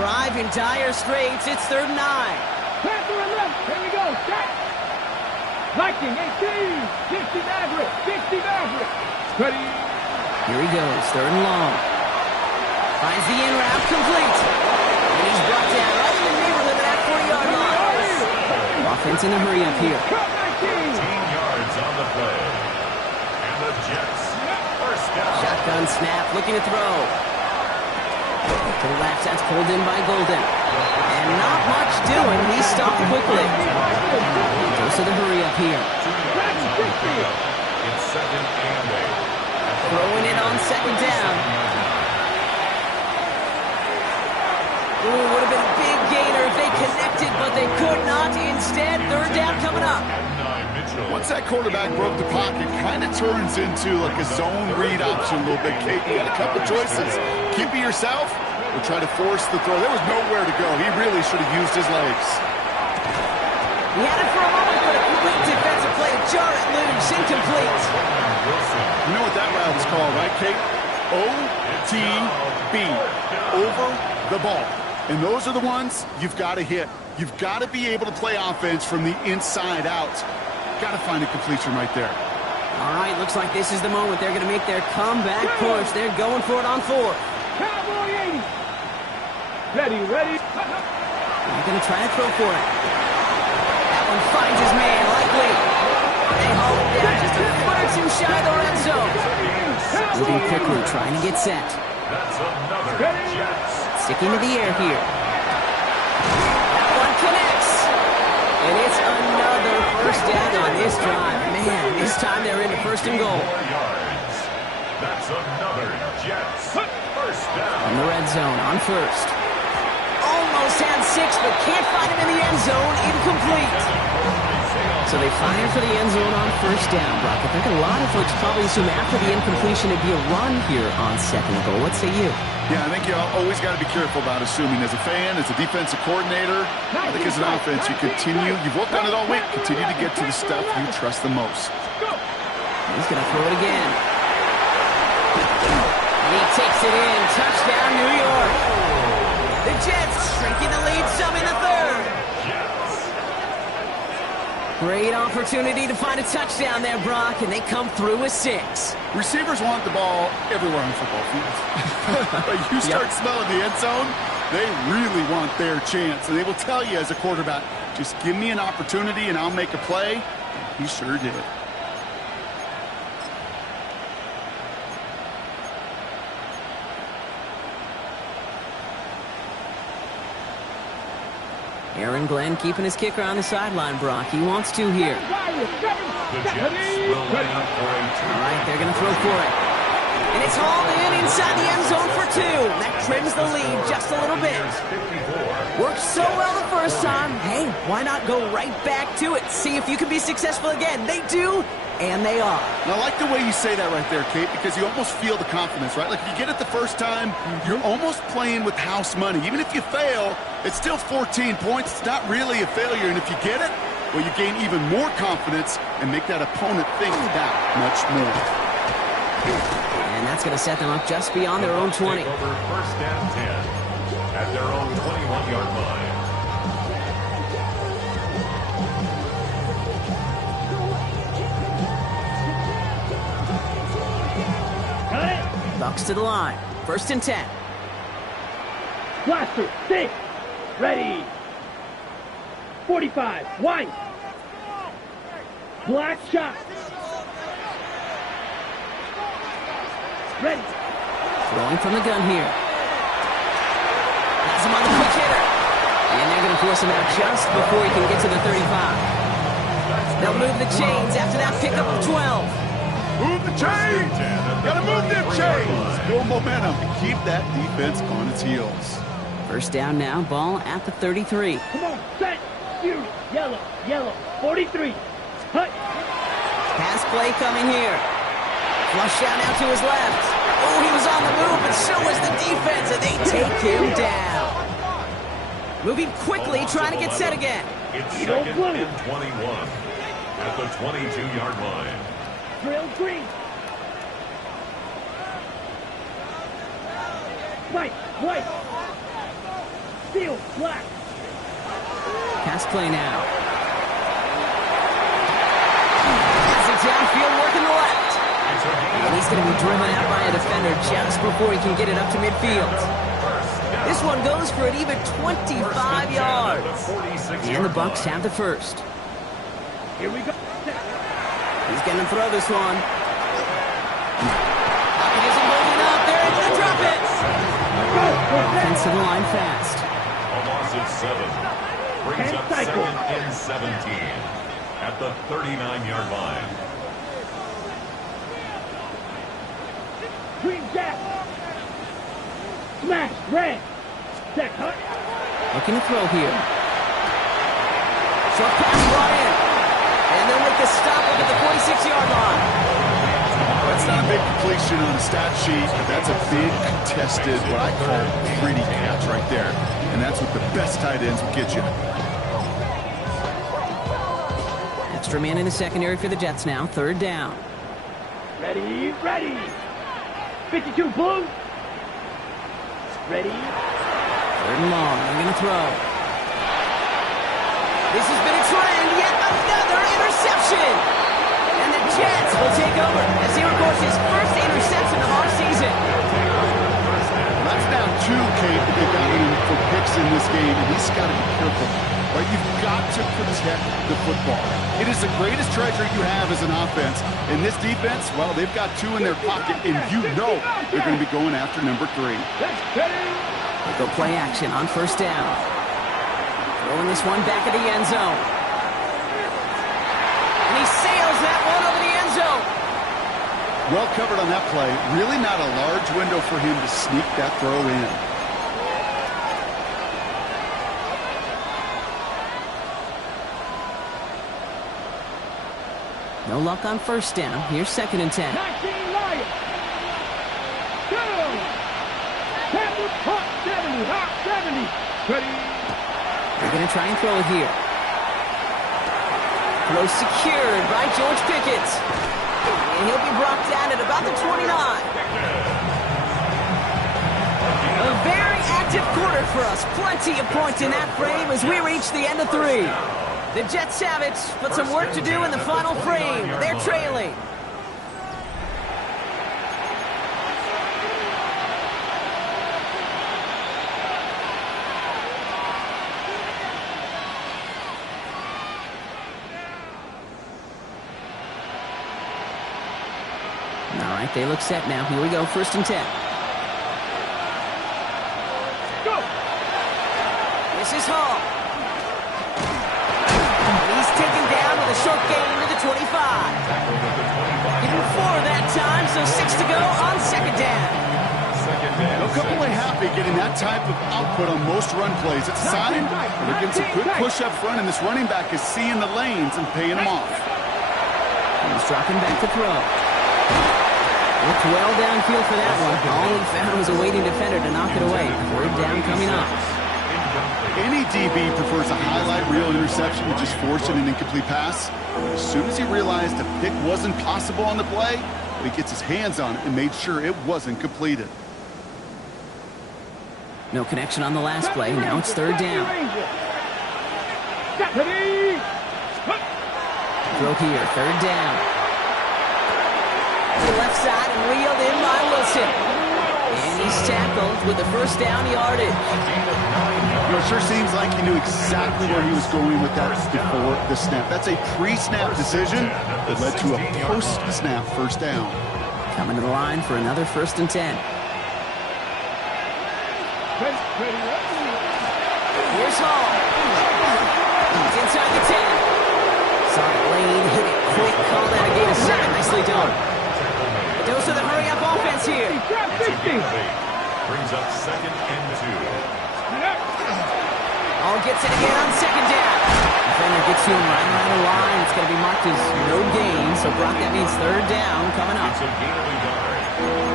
Drive in dire straits. It's 3rd and 9. Pass to the left. Here we go. Set. Viking 18. 50 Maverick. 50 Maverick. Ready. Here he goes. 3rd and long. Finds the in route complete. And he's brought down right in the neighborhood of that 40-yard line. Offense in a hurry up here. 18 yards on the play. And the Jets, 1st down. Shotgun snap, looking to throw. To the left, that's pulled in by Golden. And not much doing. He stopped quickly. Goes to the hurry up here. It's 2nd and 8. Throwing it on 2nd down. Ooh, would have been a big gainer if they connected, but they could not. Instead, 3rd down coming up. Once that quarterback broke the pocket, kind of turns into like a zone read option a little bit. Kate, you got a couple choices. Keep it yourself will try to force the throw. There was nowhere to go. He really should have used his legs. He had it for a moment, but a complete defensive play to jar it loose. Incomplete. You know what that route is called, right, Kate? OTB. Over the ball. And those are the ones you've got to hit. You've got to be able to play offense from the inside out. Got to find a completion right there. All right, looks like this is the moment. They're going to make their comeback push. They're going for it on 4. Cowboy 80. Ready. They're going to try to throw for it. That one finds his man, likely. They haul him down just a foot or two shy of the red zone. Moving quickly, trying to get set. That's another Jets. Sticking to the air here. That one connects. And it's another first down on this drive. Man, this time they're into first and goal. 4 yards. That's another Jets. First down. In the red zone on first. Almost had 6, but can't find him in the end zone. Incomplete. So they fire for the end zone on first down, Brock. I think a lot of folks probably assume after the incompletion it'd be a run here on second and goal. What say you? Yeah, I think you always got to be careful about assuming. As a fan, as a defensive coordinator, I think as an offense, you've worked on it all week, continue to get to the stuff you trust the most. He's going to throw it again. And he takes it in. Touchdown, New York. The Jets shrinking the lead some in the third. Great opportunity to find a touchdown there, Brock, and they come through with 6. Receivers want the ball everywhere on football fields. But you start smelling the end zone, they really want their chance. And they will tell you as a quarterback, just give me an opportunity and I'll make a play. He sure did. Aaron Glenn keeping his kicker on the sideline, Brock. He wants to here. The Jets will line up for a All right, they're going to throw for it. And it's hauled in inside the end zone for 2. That trims the lead just a little bit. 54. Worked so well the first time. Hey, why not go right back to it? See if you can be successful again. They do, and they are. And I like the way you say that right there, Kate, because you almost feel the confidence, right? Like if you get it the first time, you're almost playing with house money. Even if you fail, it's still 14 points. It's not really a failure. And if you get it, well, you gain even more confidence and make that opponent think that much more. And that's going to set them up just beyond their own 20. Take over first and 10 at their own 21-yard line. Got it. Bucks to the line. First and 10. Blaster, 6. Ready. 45. White. Black shot. Ready. Throwing from the gun here. Has him on the quick hitter. And they're going to force him out just before he can get to the 35. They'll move the chains after that pickup of 12. Move the chains! Gotta move them chains! Build momentum and keep that defense on its heels. First down now, ball at the 33. Come on, set. You. Yellow. 43. Hut. Pass play coming here. Flush out now to his left. Oh, he was on the move, but so was the defense, and they take him down. Moving quickly, trying to get set again. It's second and 21 at the 22-yard line. Drill green. White. Steel, black. Pass play now. Pass it downfield, working the left. And he's going to be driven out by a defender just before he can get it up to midfield. This one goes for an even 25 yards. And the Bucks have the first. Here we go. He's going to throw this one. Pocket isn't holding up. They're able to drop it. Offense to the line fast. A loss of 7 brings up second and 17 at the 39-yard line. Green jack. Smash, red. Jack Hut. Looking to throw here. Short pass, Ryan. And they'll make the stop up at the 46-yard line. That's not a big completion on the stat sheet, but that's a big contested, what I call pretty catch right there. And that's what the best tight ends will get you. Extra man in the secondary for the Jets now. Third down. Ready, ready. 52 Bulls. Ready. Third and long. They're going to throw. This has been a trend. Yet another interception. And the Jets will take over as he records his first interception of our season. That's now 2, Kate, that they got him for picks in this game, and he's got to be careful. Right? You've got to protect the football. It is the greatest treasure you have as an offense. And this defense, well, they've got 2 in their pocket, and you know they're going to be going after number 3. They go play action on first down. Throwing this one back at the end zone. And he sails that one over the end zone. Well covered on that play. Really not a large window for him to sneak that throw in. No luck on first down. Here's second and 10. 19 Lions. 2. Tampa Hot 70. Hot 70. Ready. They're going to try and throw it here. Throw secured by George Pickett. And he'll be brought down at about the 29. A very active quarter for us. Plenty of points in that frame as we reach the end of 3. The Jets have it, but some work to do in the final frame. They're trailing. All right, they look set now. Here we go, first and 10. Go. This is Hall. He's taken down with a short gain to the 25. Give him 4 that time, so 6 to go on second down. No couple ain't happy getting that type of output on most run plays. It's a sign they're getting some good push up front, and this running back is seeing the lanes and paying them off. He's dropping back to throw. Looked well downfield for that one. All he found was a waiting defender to knock it away. Third down coming up. Any DB prefers a highlight reel interception to just forcing an incomplete pass. As soon as he realized a pick wasn't possible on the play, he gets his hands on it and made sure it wasn't completed. No connection on the last play. Now it's third down. Throw here, third down. To the left side and reeled in by Wilson. And he's tackled with the first down yardage. It sure seems like he knew exactly where he was going with that before the snap. That's a pre-snap decision that led to a post-snap first down. Coming to the line for another first and 10. Here's Hall. He's inside the 10. Saw it lane, hit it quick, called out a gain of 7. Nicely done. Dose of the hurry-up offense here. Brings up second and 2. All gets it again on second down. Defender gets to him right around the line. It's going to be marked as no gain. So, Brock, that means third down coming up. It's a gain of a yard.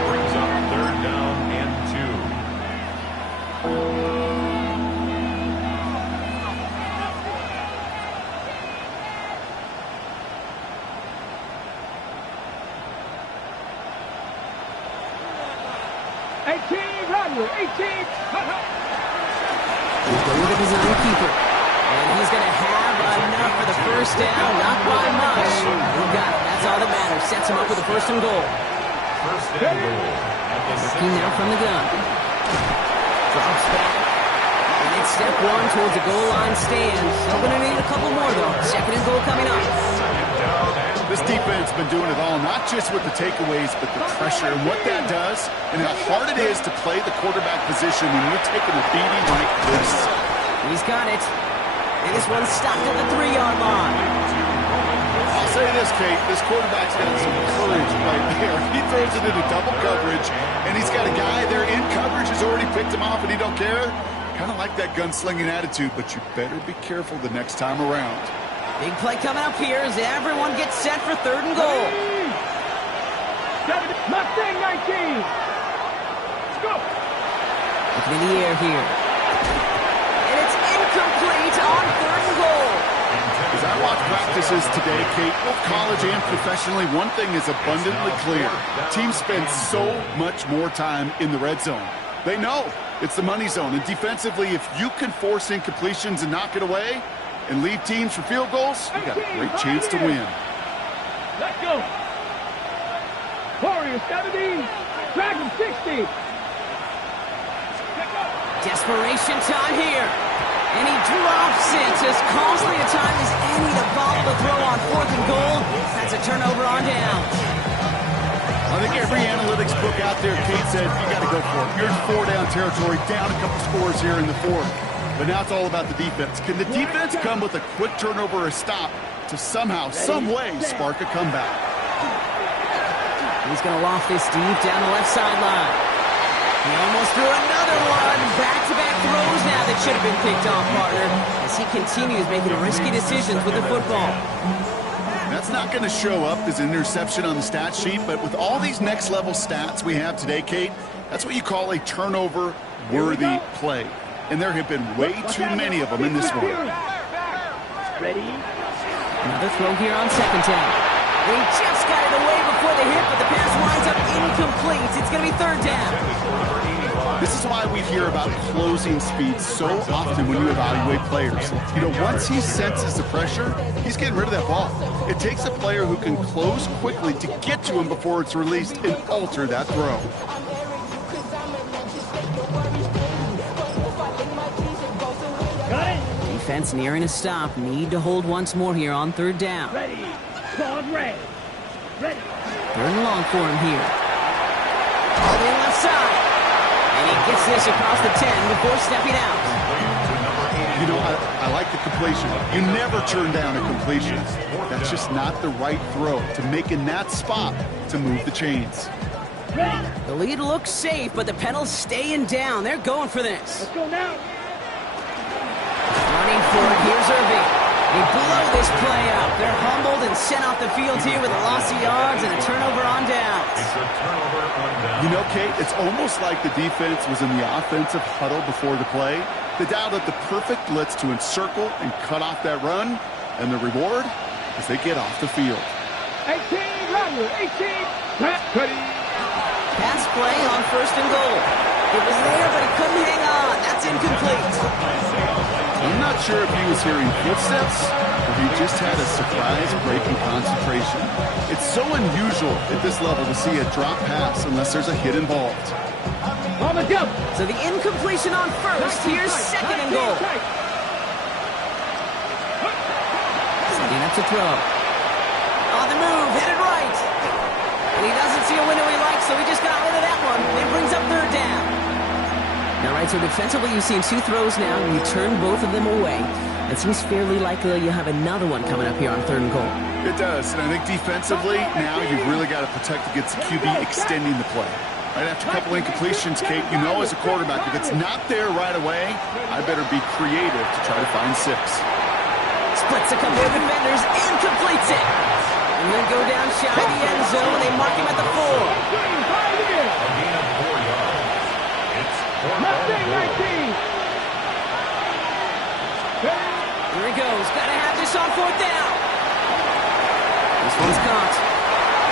Brings up third down and 18 Rodwell, 18. He's going with a design keeper. And he's going to have enough for the first down. Not by much. He got it. That's all that matters. Sets him up with a first and goal. First and goal. Working now from the gun. Drops back. And it's step 1 towards the goal line stand. Still going to need a couple more, though. Second and goal coming up. This defense has been doing it all, not just with the takeaways, but the pressure and what that does and how hard it is to play the quarterback position when you're taking a beating like this. He's got it. And this one's stopped at the 3-yard line. I'll say this, Kate, this quarterback's got some courage right there. He throws it into double coverage, and he's got a guy there in coverage who's already picked him off, and he don't care. Kind of like that gunslinging attitude, but you better be careful the next time around. Big play coming up here as everyone gets set for third and goal. Let's go. Looking in the air here. And it's incomplete on 3rd and goal. As I watch practices today, Kate, both college and professionally, one thing is abundantly clear. Teams spend so much more time in the red zone. They know it's the money zone. And defensively, if you can force incompletions and knock it away and leave teams for field goals, you got a great chance to win. Let's go. Warriors 70. Dragon 60. Desperation time here. And he drops it. As costly a time as any to bobble the throw on 4th and goal. That's a turnover on down. I think every analytics book out there, Kate said, you got to go for it. You're in 4-down territory, down a couple scores here in the 4th. But now it's all about the defense. Can the defense come with a quick turnover or a stop to somehow, some way, spark a comeback? He's going to loft this deep down the left sideline. He almost threw another one. Back-to-back throws now that should have been picked off, partner, as he continues making risky decisions with the football. That's not going to show up as an interception on the stat sheet, but with all these next-level stats we have today, Kate, that's what you call a turnover-worthy play. And there have been way too many of them in this one. Ready? Another throw here on 2nd down. They just got it away before the hit, but the pass winds up incomplete. It's going to be 3rd down. This is why we hear about closing speed so often when you evaluate players. You know, once he senses the pressure, he's getting rid of that ball. It takes a player who can close quickly to get to him before it's released and alter that throw. Got it. Defense nearing a stop. Need to hold once more here on 3rd down. Ready. Claude red. Ready. 3rd and long for him here. All the way left side. And he gets this across the 10 before stepping out. You know, I like the completion. You never turn down a completion. That's just not the right throw to make in that spot to move the chains. Ready. The lead looks safe, but the pedal's staying down. They're going for this. Let's go now. Running for it. Here's Irving. They blow this play up. They're humbled and sent off the field here with a loss of yards and a turnover on downs. It's a turnover on downs. You know, Kate, it's almost like the defense was in the offensive huddle before the play. They dialed up the perfect blitz to encircle and cut off that run. And the reward is they get off the field. 18, Robert, 18. Ready. Pass play on 1st and goal. It was there, but he couldn't hang on. That's incomplete. I'm not sure if he was hearing footsteps or he just had a surprise break in concentration. It's so unusual at this level to see a drop pass unless there's a hit involved. On the jump. So the incompletion on 1st. Here's 2nd and goal. Setting up to throw. On the move, headed right. And he doesn't see a window he likes, so he just got rid of that one. It brings up 3rd down. All right, so defensively you've seen 2 throws now, and you turn both of them away. It seems fairly likely you have another one coming up here on 3rd and goal. It does, and I think defensively, now you've really got to protect against the QB extending the play. Right after a couple incompletions, Kate, you know as a quarterback, if it's not there right away, I better be creative to try to find 6. Splits a couple of defenders and completes it. And he'll go down shy of the end zone. They mark him at the 4. A gain of 4 yards. It's 4th 19. Here he goes. Got to have this on 4th down. This one's caught.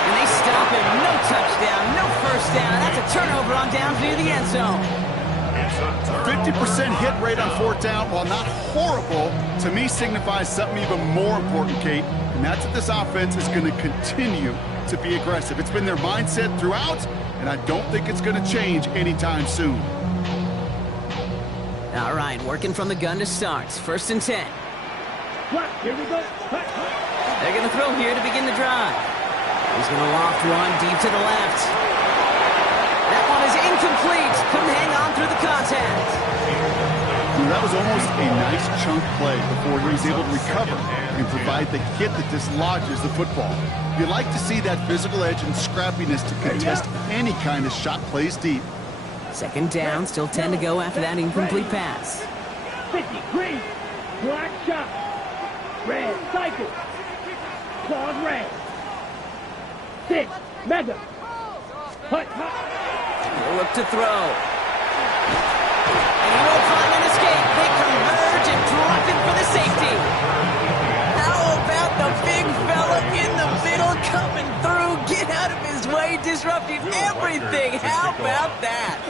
And they stop him. No touchdown. No 1st down. That's a turnover on downs near the end zone. It's a turnover. 50% hit rate on 4th down, while not horrible, to me signifies something even more important, Kate. And that's that this offense is going to continue to be aggressive. It's been their mindset throughout, and I don't think it's going to change anytime soon. All right, working from the gun to start. 1st and 10. Here we go. They're going to throw here to begin the drive. He's going to loft one deep to the left. That one is incomplete. Couldn't hang on through the contact. That was almost a nice chunk play before he was able to recover and provide the hit that dislodges the football. You like to see that physical edge and scrappiness to contest any kind of shot plays deep. 2nd down, still 10 to go after that incomplete pass. 50, green, black shot, red, cycle, claws red, 6, mega, Hut, hut. He'll look to throw. And he won't find an escape. They converge and drop him for the safety. How about the big fella in the middle coming through? Get out of his way, disrupting everything. How about that?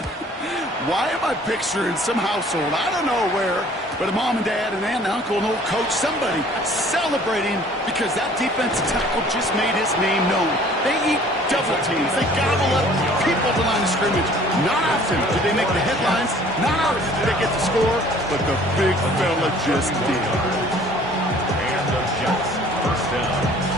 Why am I picturing some household, I don't know where, but a mom and dad, an aunt and uncle, an old coach, somebody celebrating because that defensive tackle just made his name known. They eat double teams. They gobble up people at the line of scrimmage. Not often do they make the headlines. Not often do they get the score, but the big fella just did. And the Jets, first down.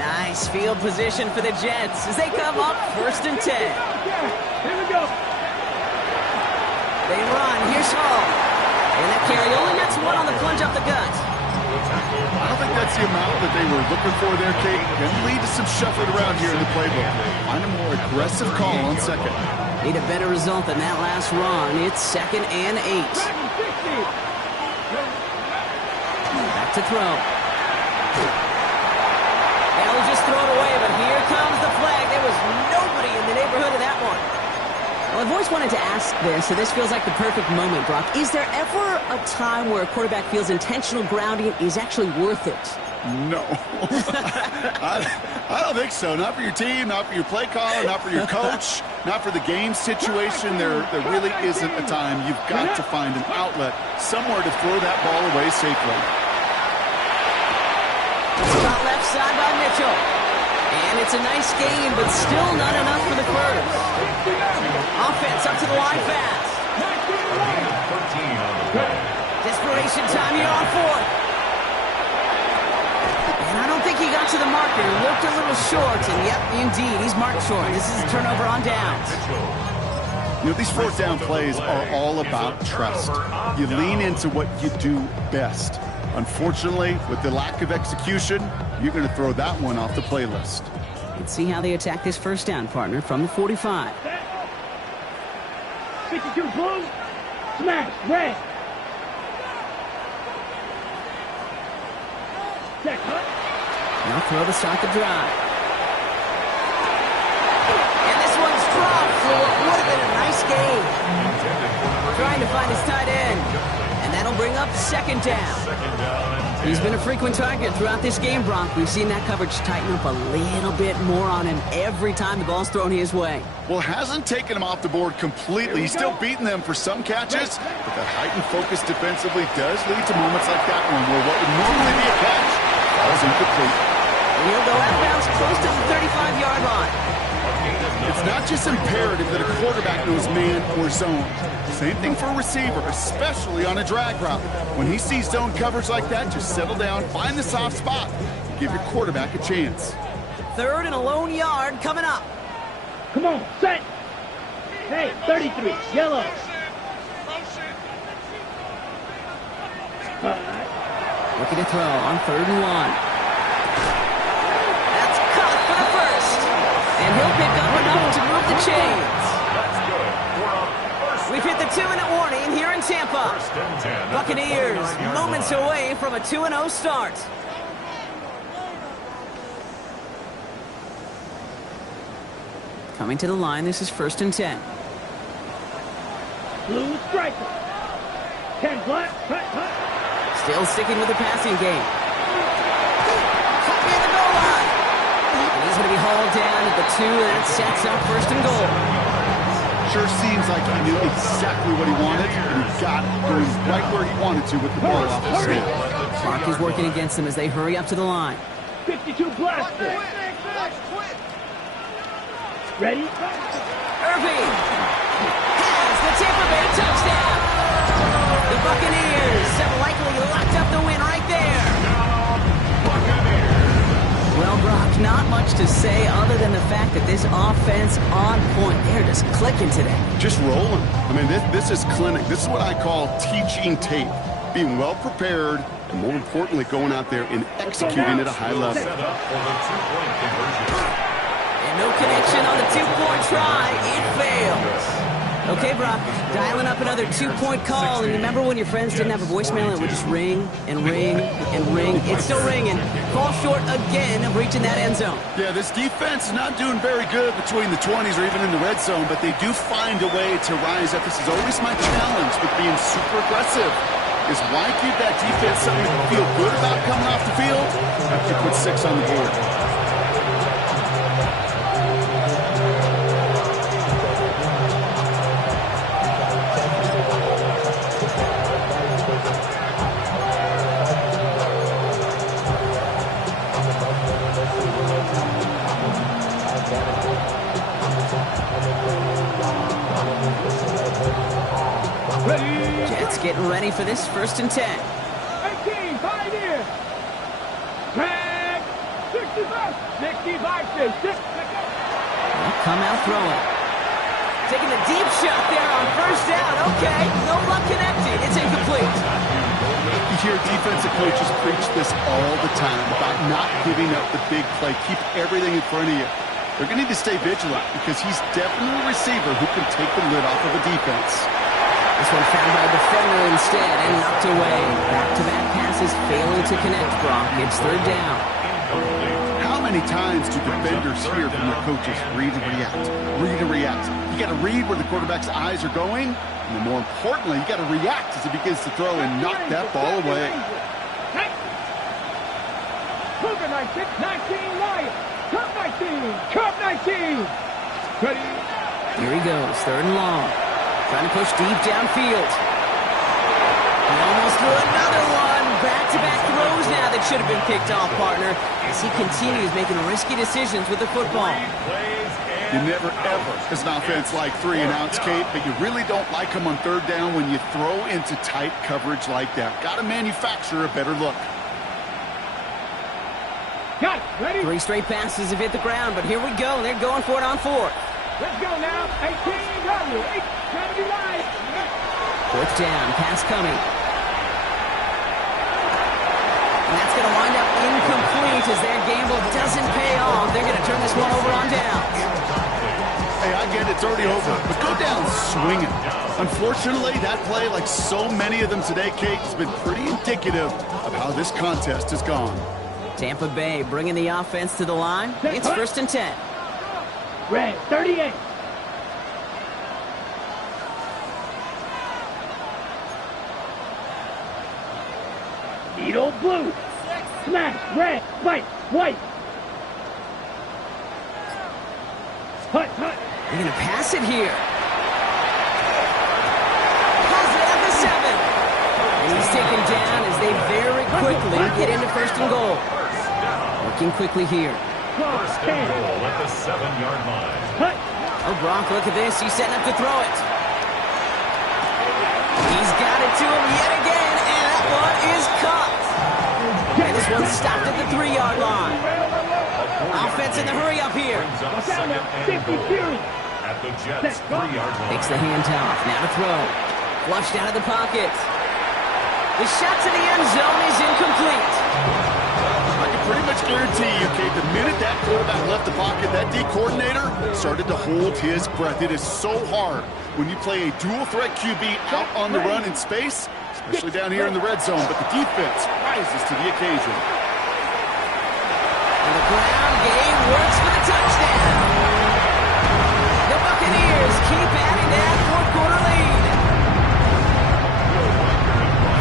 Nice field position for the Jets as they come up 1st and 10. Here we go. They run. Here's Hall. And that carry only gets one on the plunge up the gut. I don't think that's the amount that they were looking for there, Kate. Can lead to some shuffling around here in the playbook. Find a more aggressive call on second. Need a better result than that last run. It's 2nd and 8. Back to throw. They'll just throw it away, but here comes the flag. There was nobody in the neighborhood of that one. Well, I've always wanted to ask this, so this feels like the perfect moment, Brock. Is there ever a time where a quarterback feels intentional grounding is actually worth it? No. I don't think so. Not for your team, not for your play caller, not for your coach, not for the game situation. There really isn't a time. You've got to find an outlet, somewhere to throw that ball away safely. Spot left side by Mitchell. And it's a nice game, but still not enough for the first. Offense up to the line fast. 13 on the play. Desperation time here on 4th. And I don't think he got to the marker. He looked a little short, and yep, indeed, he's marked short. This is a turnover on downs. You know, these 4th down plays are all about trust. You lean into what you do best. Unfortunately, with the lack of execution, you're going to throw that one off the playlist. Let's see how they attack this 1st down, partner, from the 45. 52 blue. Smash. Red. Check. Hut. Now throw to start the drive. And this one's dropped for what would have been a nice game. Trying to find his tight end. And that'll bring up 2nd down. He's been a frequent target throughout this game, Brock. We've seen that coverage tighten up a little bit more on him every time the ball's thrown his way. Well, hasn't taken him off the board completely. He's still beating them for some catches, but that heightened focus defensively does lead to moments like that one where what would normally be a catch falls incomplete. And he'll go outbounds close to the 35-yard line. It's not just imperative that a quarterback knows man or zone. Same thing for a receiver, especially on a drag route. When he sees zone coverage like that, just settle down, find the soft spot, and give your quarterback a chance. 3rd and a lone yard coming up. Come on, set. Hey, 33, yellow. Looking to throw on 3rd and 1. That's caught for the first. And he'll pick up enough to move the chains. That's good. We're up first. We've hit the 2-minute warning here in Tampa. 1st and 10. Buccaneers moments away from a 2-0 start. Coming to the line, this is 1st and 10. Blue striker. 10 black. Hut, hut. Still sticking with the passing game. Caught near the goal line. And he's going to be hauled down at the 2, and that sets up 1st and goal. Sure seems like he knew exactly what he wanted, and he got it going right where he wanted to with the ball off his hand. Clark is working against them as they hurry up to the line. 52 blaster. Ready? Irving has the Tampa Bay touchdown. The Buccaneers have likely locked up the win right there. Well, Brock, not much to say other than the fact that this offense on point. They're just clicking today. Just rolling. I mean, this is clinic. This is what I call teaching tape. Being well prepared, and more importantly, going out there and executing at a high level. Set up for the 2-point conversion. And no connection on the 2-point try. It fails. Okay, Brock, dialing up another 2-point call, and remember when your friends didn't have a voicemail and it would just ring and ring and ring? It's still ringing. Fall short again of reaching that end zone. Yeah, this defense is not doing very good between the 20s or even in the red zone, but they do find a way to rise up. This is always my challenge with being super aggressive, is why give that defense something to feel good about coming off the field after you put 6 on the board. Jets getting ready for this 1st and 10. 18, Pioneer. Drag. 65. 65. They'll come out throwing. Taking the deep shot there on 1st down. Okay, no luck connected. It's incomplete. You hear defensive coaches preach this all the time about not giving up the big play. Keep everything in front of you. They're going to need to stay vigilant because he's definitely a receiver who can take the lid off of a defense. This one found by a defender instead and knocked away. Back-to-back passes failing to connect, Brock. It's 3rd down. How many times do defenders hear from their coaches, read and react, read and react? You got to read where the quarterback's eyes are going, and then more importantly, you got to react as he begins to throw and knock that ball away. Cougar 19, 19 Lions. Cup 19, Cup 19. Ready? Here he goes, 3rd and long. Trying to push deep downfield. He almost threw another one. Back-to-back throws now that should have been picked off, partner, as he continues making risky decisions with the football. You never, ever, as an offense, like 3 and outs, Kate, but you really don't like them on 3rd down when you throw into tight coverage like that. Got to manufacture a better look. Got it. Ready? 3 straight passes have hit the ground, but here we go. They're going for it on 4th. Let's go now. 18, W. 8, 79. 4th down, pass coming. And that's going to wind up incomplete as their gamble doesn't pay off. They're going to turn this one over on downs. Hey, I get it, it's already over, but go down swinging. Unfortunately, that play, like so many of them today, Kate, has been pretty indicative of how this contest has gone. Tampa Bay bringing the offense to the line. It's 1st and 10. Red, 38. Needle blue. Smash, red, white, white. Hut, hut. They're going to pass it here. Has it at the 7. And he's taken down as they very quickly get into 1st and goal. Working quickly here. First and goal at the 7-yard line. Hut. Oh, Gronk, look at this. He's setting up to throw it. He's got it to him yet again, and that one is caught. And this one's stopped at the 3-yard line. Offense in the hurry up here. Watch out now. 50 Fury. At the Jets' 3-yard line. Takes the handoff. Now to throw. Flushed out of the pocket. The shot to the end zone is incomplete. I can pretty much guarantee you, Kate, the minute that quarterback left the pocket, that D coordinator started to hold his breath. It is so hard when you play a dual-threat QB out on the run in space, especially down here in the red zone, but the defense rises to the occasion. And the ground game works for the touchdown. The Buccaneers keep adding that 4th-quarter lead.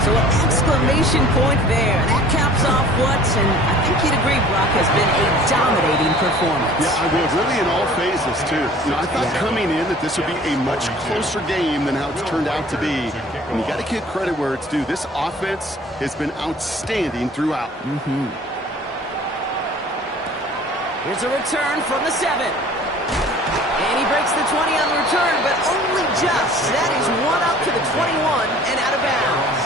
So an exclamation point there. That caps off what, and I think you'd agree, Brock, has been a dominating performance. Yeah, I would. Really in all phases, too. You know, I thought coming in that this would be a much closer game than how it's turned out to be. And you got to give credit where it's due. This offense has been outstanding throughout. Here's a return from the 7. And he breaks the 20 on the return, but only just. That is one up to the 21 and out of bounds.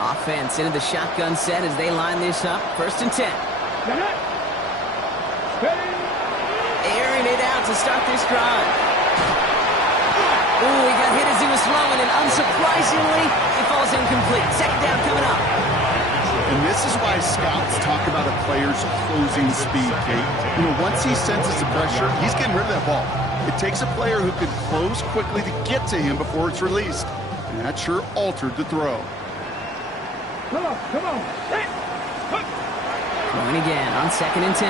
Offense into the shotgun set as they line this up. 1st and 10. Airing it out to start this drive. Ooh, he got hit as he was throwing, and unsurprisingly, it falls incomplete. Second down coming up. And this is why scouts talk about a player's closing speed, Kate. You know, once he senses the pressure, he's getting rid of that ball. It takes a player who can close quickly to get to him before it's released. And that sure altered the throw. Come on, come on. Throwing again on 2nd and 10.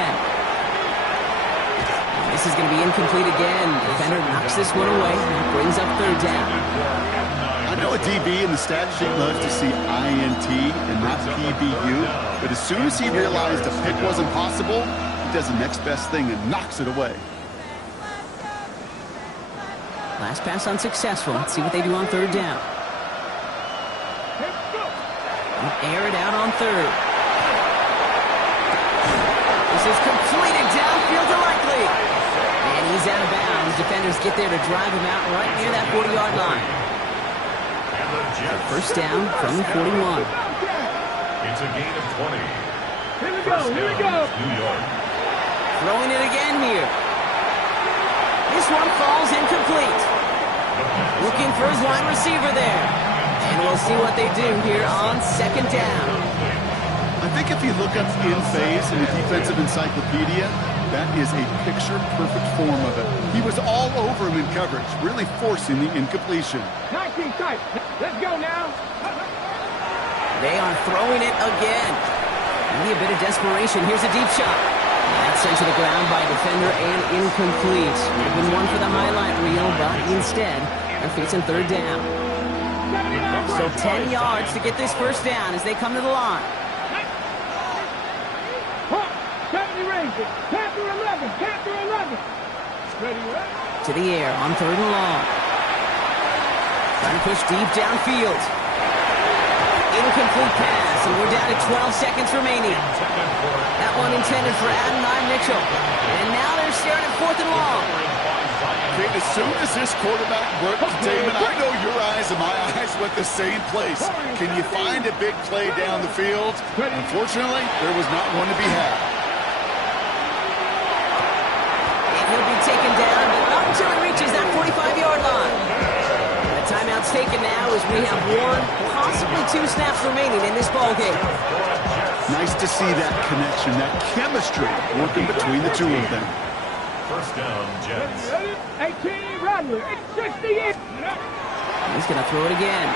This is going to be incomplete again. Defender knocks this one away and brings up 3rd down. I know a DB in the stat sheet loves to see INT and not PBU, but as soon as he realized a pick wasn't possible, he does the next best thing and knocks it away. Last pass unsuccessful. Let's see what they do on 3rd down. Air it out on 3rd. This is completed downfield to Likely. And he's out of bounds. Defenders get there to drive him out right near that 40-yard line. First down from the 41. It's a gain of 20. Here we go, here we go. New York. Throwing it again here. This one falls incomplete. Looking for his wide receiver there. And we'll see what they do here on 2nd down. I think if you look up in phase in the defensive encyclopedia, that is a picture-perfect form of it. He was all over him in coverage, really forcing the incompletion. 19 tight. Let's go now. They are throwing it again. Maybe a bit of desperation. Here's a deep shot. That's sent to the ground by a defender and incomplete. Would have been one for the highlight reel, but instead, they're facing 3rd down. So 10 yards to get this first down as they come to the line. 70 Rangers. Panther 11. Panther 11. Ready, ready. To the air on 3rd and long. Trying to push deep downfield. Incomplete pass, and we're down to 12 seconds remaining. That one intended for Adonai Mitchell. And now they're staring at 4th and long. Kate, as soon as this quarterback broke containment, I know your eyes and my eyes went the same place. Can you find a big play down the field? Unfortunately, there was not one to be had. And he'll be taken down, but not until he reaches that 45-yard line. The timeout's taken now as we have 1, possibly 2 snaps remaining in this ballgame. Nice to see that connection, that chemistry working between the two of them. First down, Jets. 18 Rattler. 68. He's going to throw it again.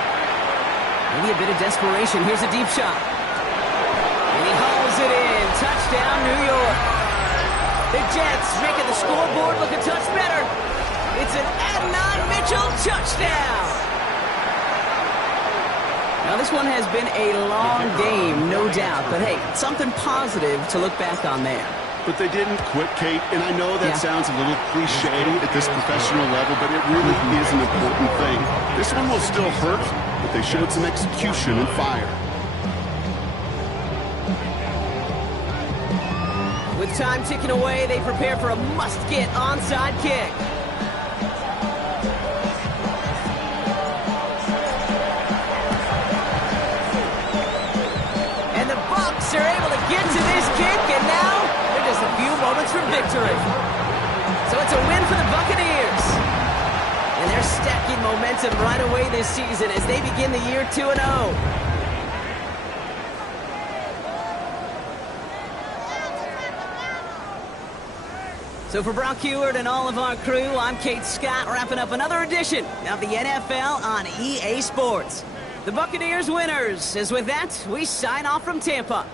Maybe a bit of desperation. Here's a deep shot. And he hauls it in. Touchdown, New York. The Jets making the scoreboard look a touch better. It's an Adonai Mitchell touchdown. Now, this one has been a long game, no doubt. But, hey, something positive to look back on there. But they didn't quit, Kate, and I know that sounds a little cliche at this professional level, but it really is an important thing. This one will still hurt, but they showed some execution and fire. With time ticking away, they prepare for a must-get onside kick. And the Bucs are able to get to this kick, and now they're just a few moments from victory. So it's a win for the Buccaneers. And they're stacking momentum right away this season as they begin the year 2-0. So for Brock Heward and all of our crew, I'm Kate Scott, wrapping up another edition of the NFL on EA Sports. The Buccaneers winners, as with that, we sign off from Tampa.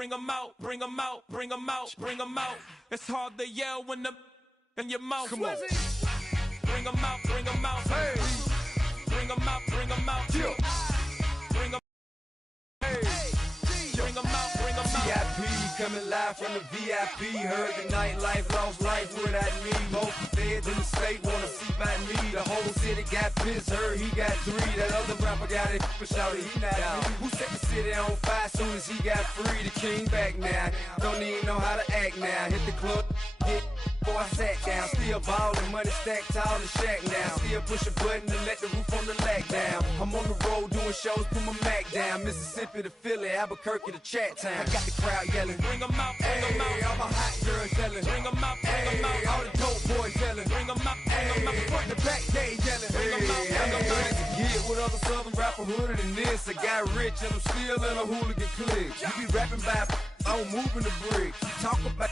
bring 'em out, bring 'em out, bring 'em out, bring 'em out. It's hard to yell when the in your mouth. Come on. Bring 'em out, bring 'em out. Hey. Bring 'em out, bring 'em out. Yeah. Bring 'em Hey. bring 'em out, bring 'em out. VIP coming live from the VIP. Heard the nightlife, lost life without me. Both feds in the state wanna see by me. The whole city got pissed, heard he got 3. That other rapper got it, but shouted he not out. Who set the city on fire soon as he got free? The king back now, don't even know how to act now. Hit the club, get before I sat down. Still ballin', money stacked tall and shack now. Still push a button and let the roof on the lag down. I'm on the road doing shows, put my Mac down. Mississippi to Philly, Albuquerque to Chat Town. I got the crowd yelling. Bring 'em out, bring 'em out. Hey, all my hot girls yelling. Bring 'em out, bring 'em Hey, out. all the dope boys yelling. Bring 'em out, bring 'em out. Hey, front to back, they yelling. Bring 'em out, bring 'em out. Hey, to get with other southern rapper hooded than this. I got rich and I'm still in a hooligan clique. You be rapping by, I'm moving the bricks. You talk about,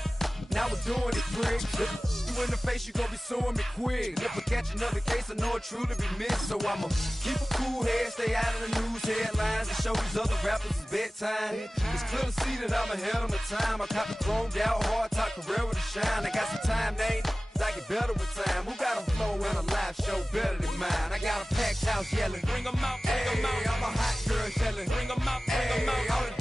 now we're doing it, bricks. You in the face, you gon' be suing me quick. If I catch another case, I know it truly be missed. So I'ma keep a cool head, stay out of the news headlines, and show these other rappers it's bedtime. It's clear to see that I'm ahead of my time. I caught the chromed out, hard talk career with a shine. I got some time, they ain't I get better with time. Who got a flow and a live show better than mine? I got a packed house yelling. Bring 'em out, bring 'em Hey, out. all my hot girls yelling. Bring 'em out, bring 'em Hey, out. all the